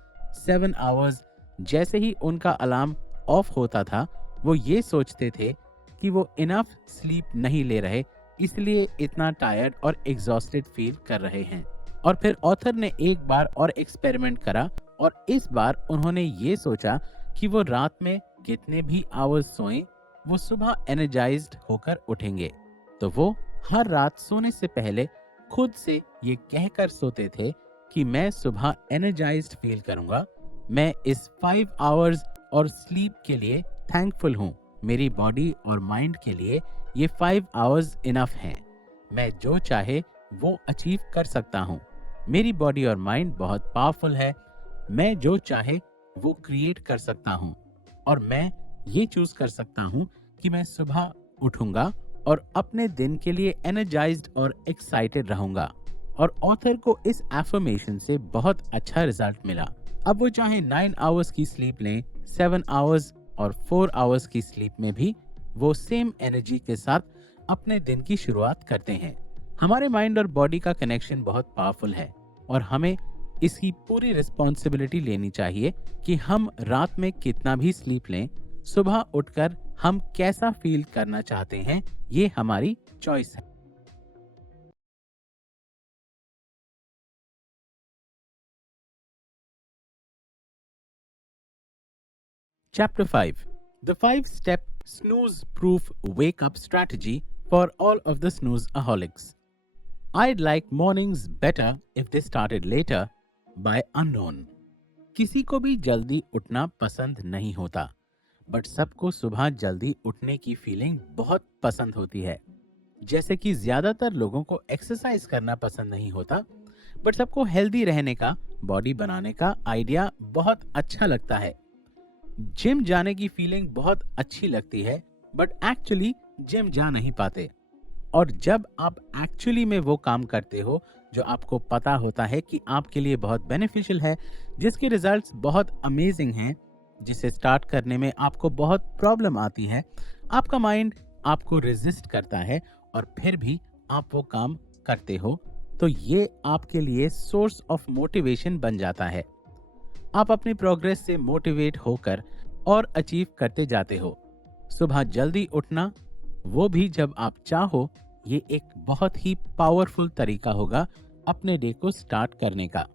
7 आवर्स, जैसे ही उनका अलार्म ऑफ होता था, वो ये सोचते थे कि वो इनफ स्लीप नहीं ले रहे, इसलिए इतना टायर्ड और एग्जॉस्टेड फील कर रहे हैं। और फिर ऑथर ने एक बार और एक्सपेरिमेंट करा और इस बार उन्होंने ये सोचा कि वो रात में कितने भी आवर्स सोएं, वो सुबह एनर्जाइज्ड होकर उठेंगे। तो वो हर रात सोने से पहले खुद से ये कहकर सोते थे कि मैं सुबह एनर्जाइज्ड फील करूंगा। मैं इस 5 आवर्स और स्लीप के लिए थैंकफुल हूँ। मेरी बॉडी और माइंड के लिए ये 5 आवर्स इनफ हैं। मैं जो चाहे वो अचीव कर सकता हूँ। मेरी बॉडी और माइंड बहुत पावरफुल है। मैं जो चाहे वो क्रिएट कर सकता हूँ और मैं ये चूज कर सकता हूँ कि मैं सुबह उठूंगा और अपने दिन के लिए एनर्जाइज्ड और एक्साइटेड रहूंगा। और ऑथर को इस एफर्मेशन से बहुत अच्छा रिजल्ट मिला। अब वो चाहे 9 आवर्स की स्लीप लें, 7 आवर्स और 4 आवर्स की स्लीप में भी वो सेम एनर्जी के साथ अपने दिन की शुरुआत करते हैं। हमारे माइंड और बॉडी का कनेक्शन बहुत पावरफुल है और हमें इसकी पूरी रिस्पॉन्सिबिलिटी लेनी चाहिए कि हम रात में कितना भी स्लीप लें, सुबह उठकर हम कैसा फील करना चाहते हैं, ये हमारी चॉइस है। Chapter 5: The 5-step snooze-proof wake-up strategy for all of the snoozeaholics. I'd like mornings better if they started later by unknown. किसी को भी जल्दी उठना पसंद नहीं होता, बट सबको सुबह जल्दी उठने की फीलिंग बहुत पसंद होती है। जैसे कि ज्यादातर लोगों को एक्सरसाइज करना पसंद नहीं होता, बट सबको हेल्दी रहने का, बॉडी बनाने का आइडिया बहुत अच्छा लगता है। जिम जाने की फीलिंग बहुत अच्छी लगती है, बट एक्चुअली जिम जा नहीं पाते। और जब आप एक्चुअली में वो काम करते हो जो आपको पता होता है कि आपके लिए बहुत बेनिफिशियल है, जिसके रिजल्ट्स बहुत अमेजिंग हैं, जिसे स्टार्ट करने में आपको बहुत प्रॉब्लम आती है, आपका माइंड आपको रेजिस्ट करता है और फिर भी आप वो काम करते हो, तो ये आपके लिए सोर्स ऑफ मोटिवेशन बन जाता है। आप अपनी प्रोग्रेस से मोटिवेट होकर और अचीव करते जाते हो। सुबह जल्दी उठना, वो भी जब आप चाहो, ये एक बहुत ही पावरफुल तरीका होगा अपने डे को स्टार्ट करने का।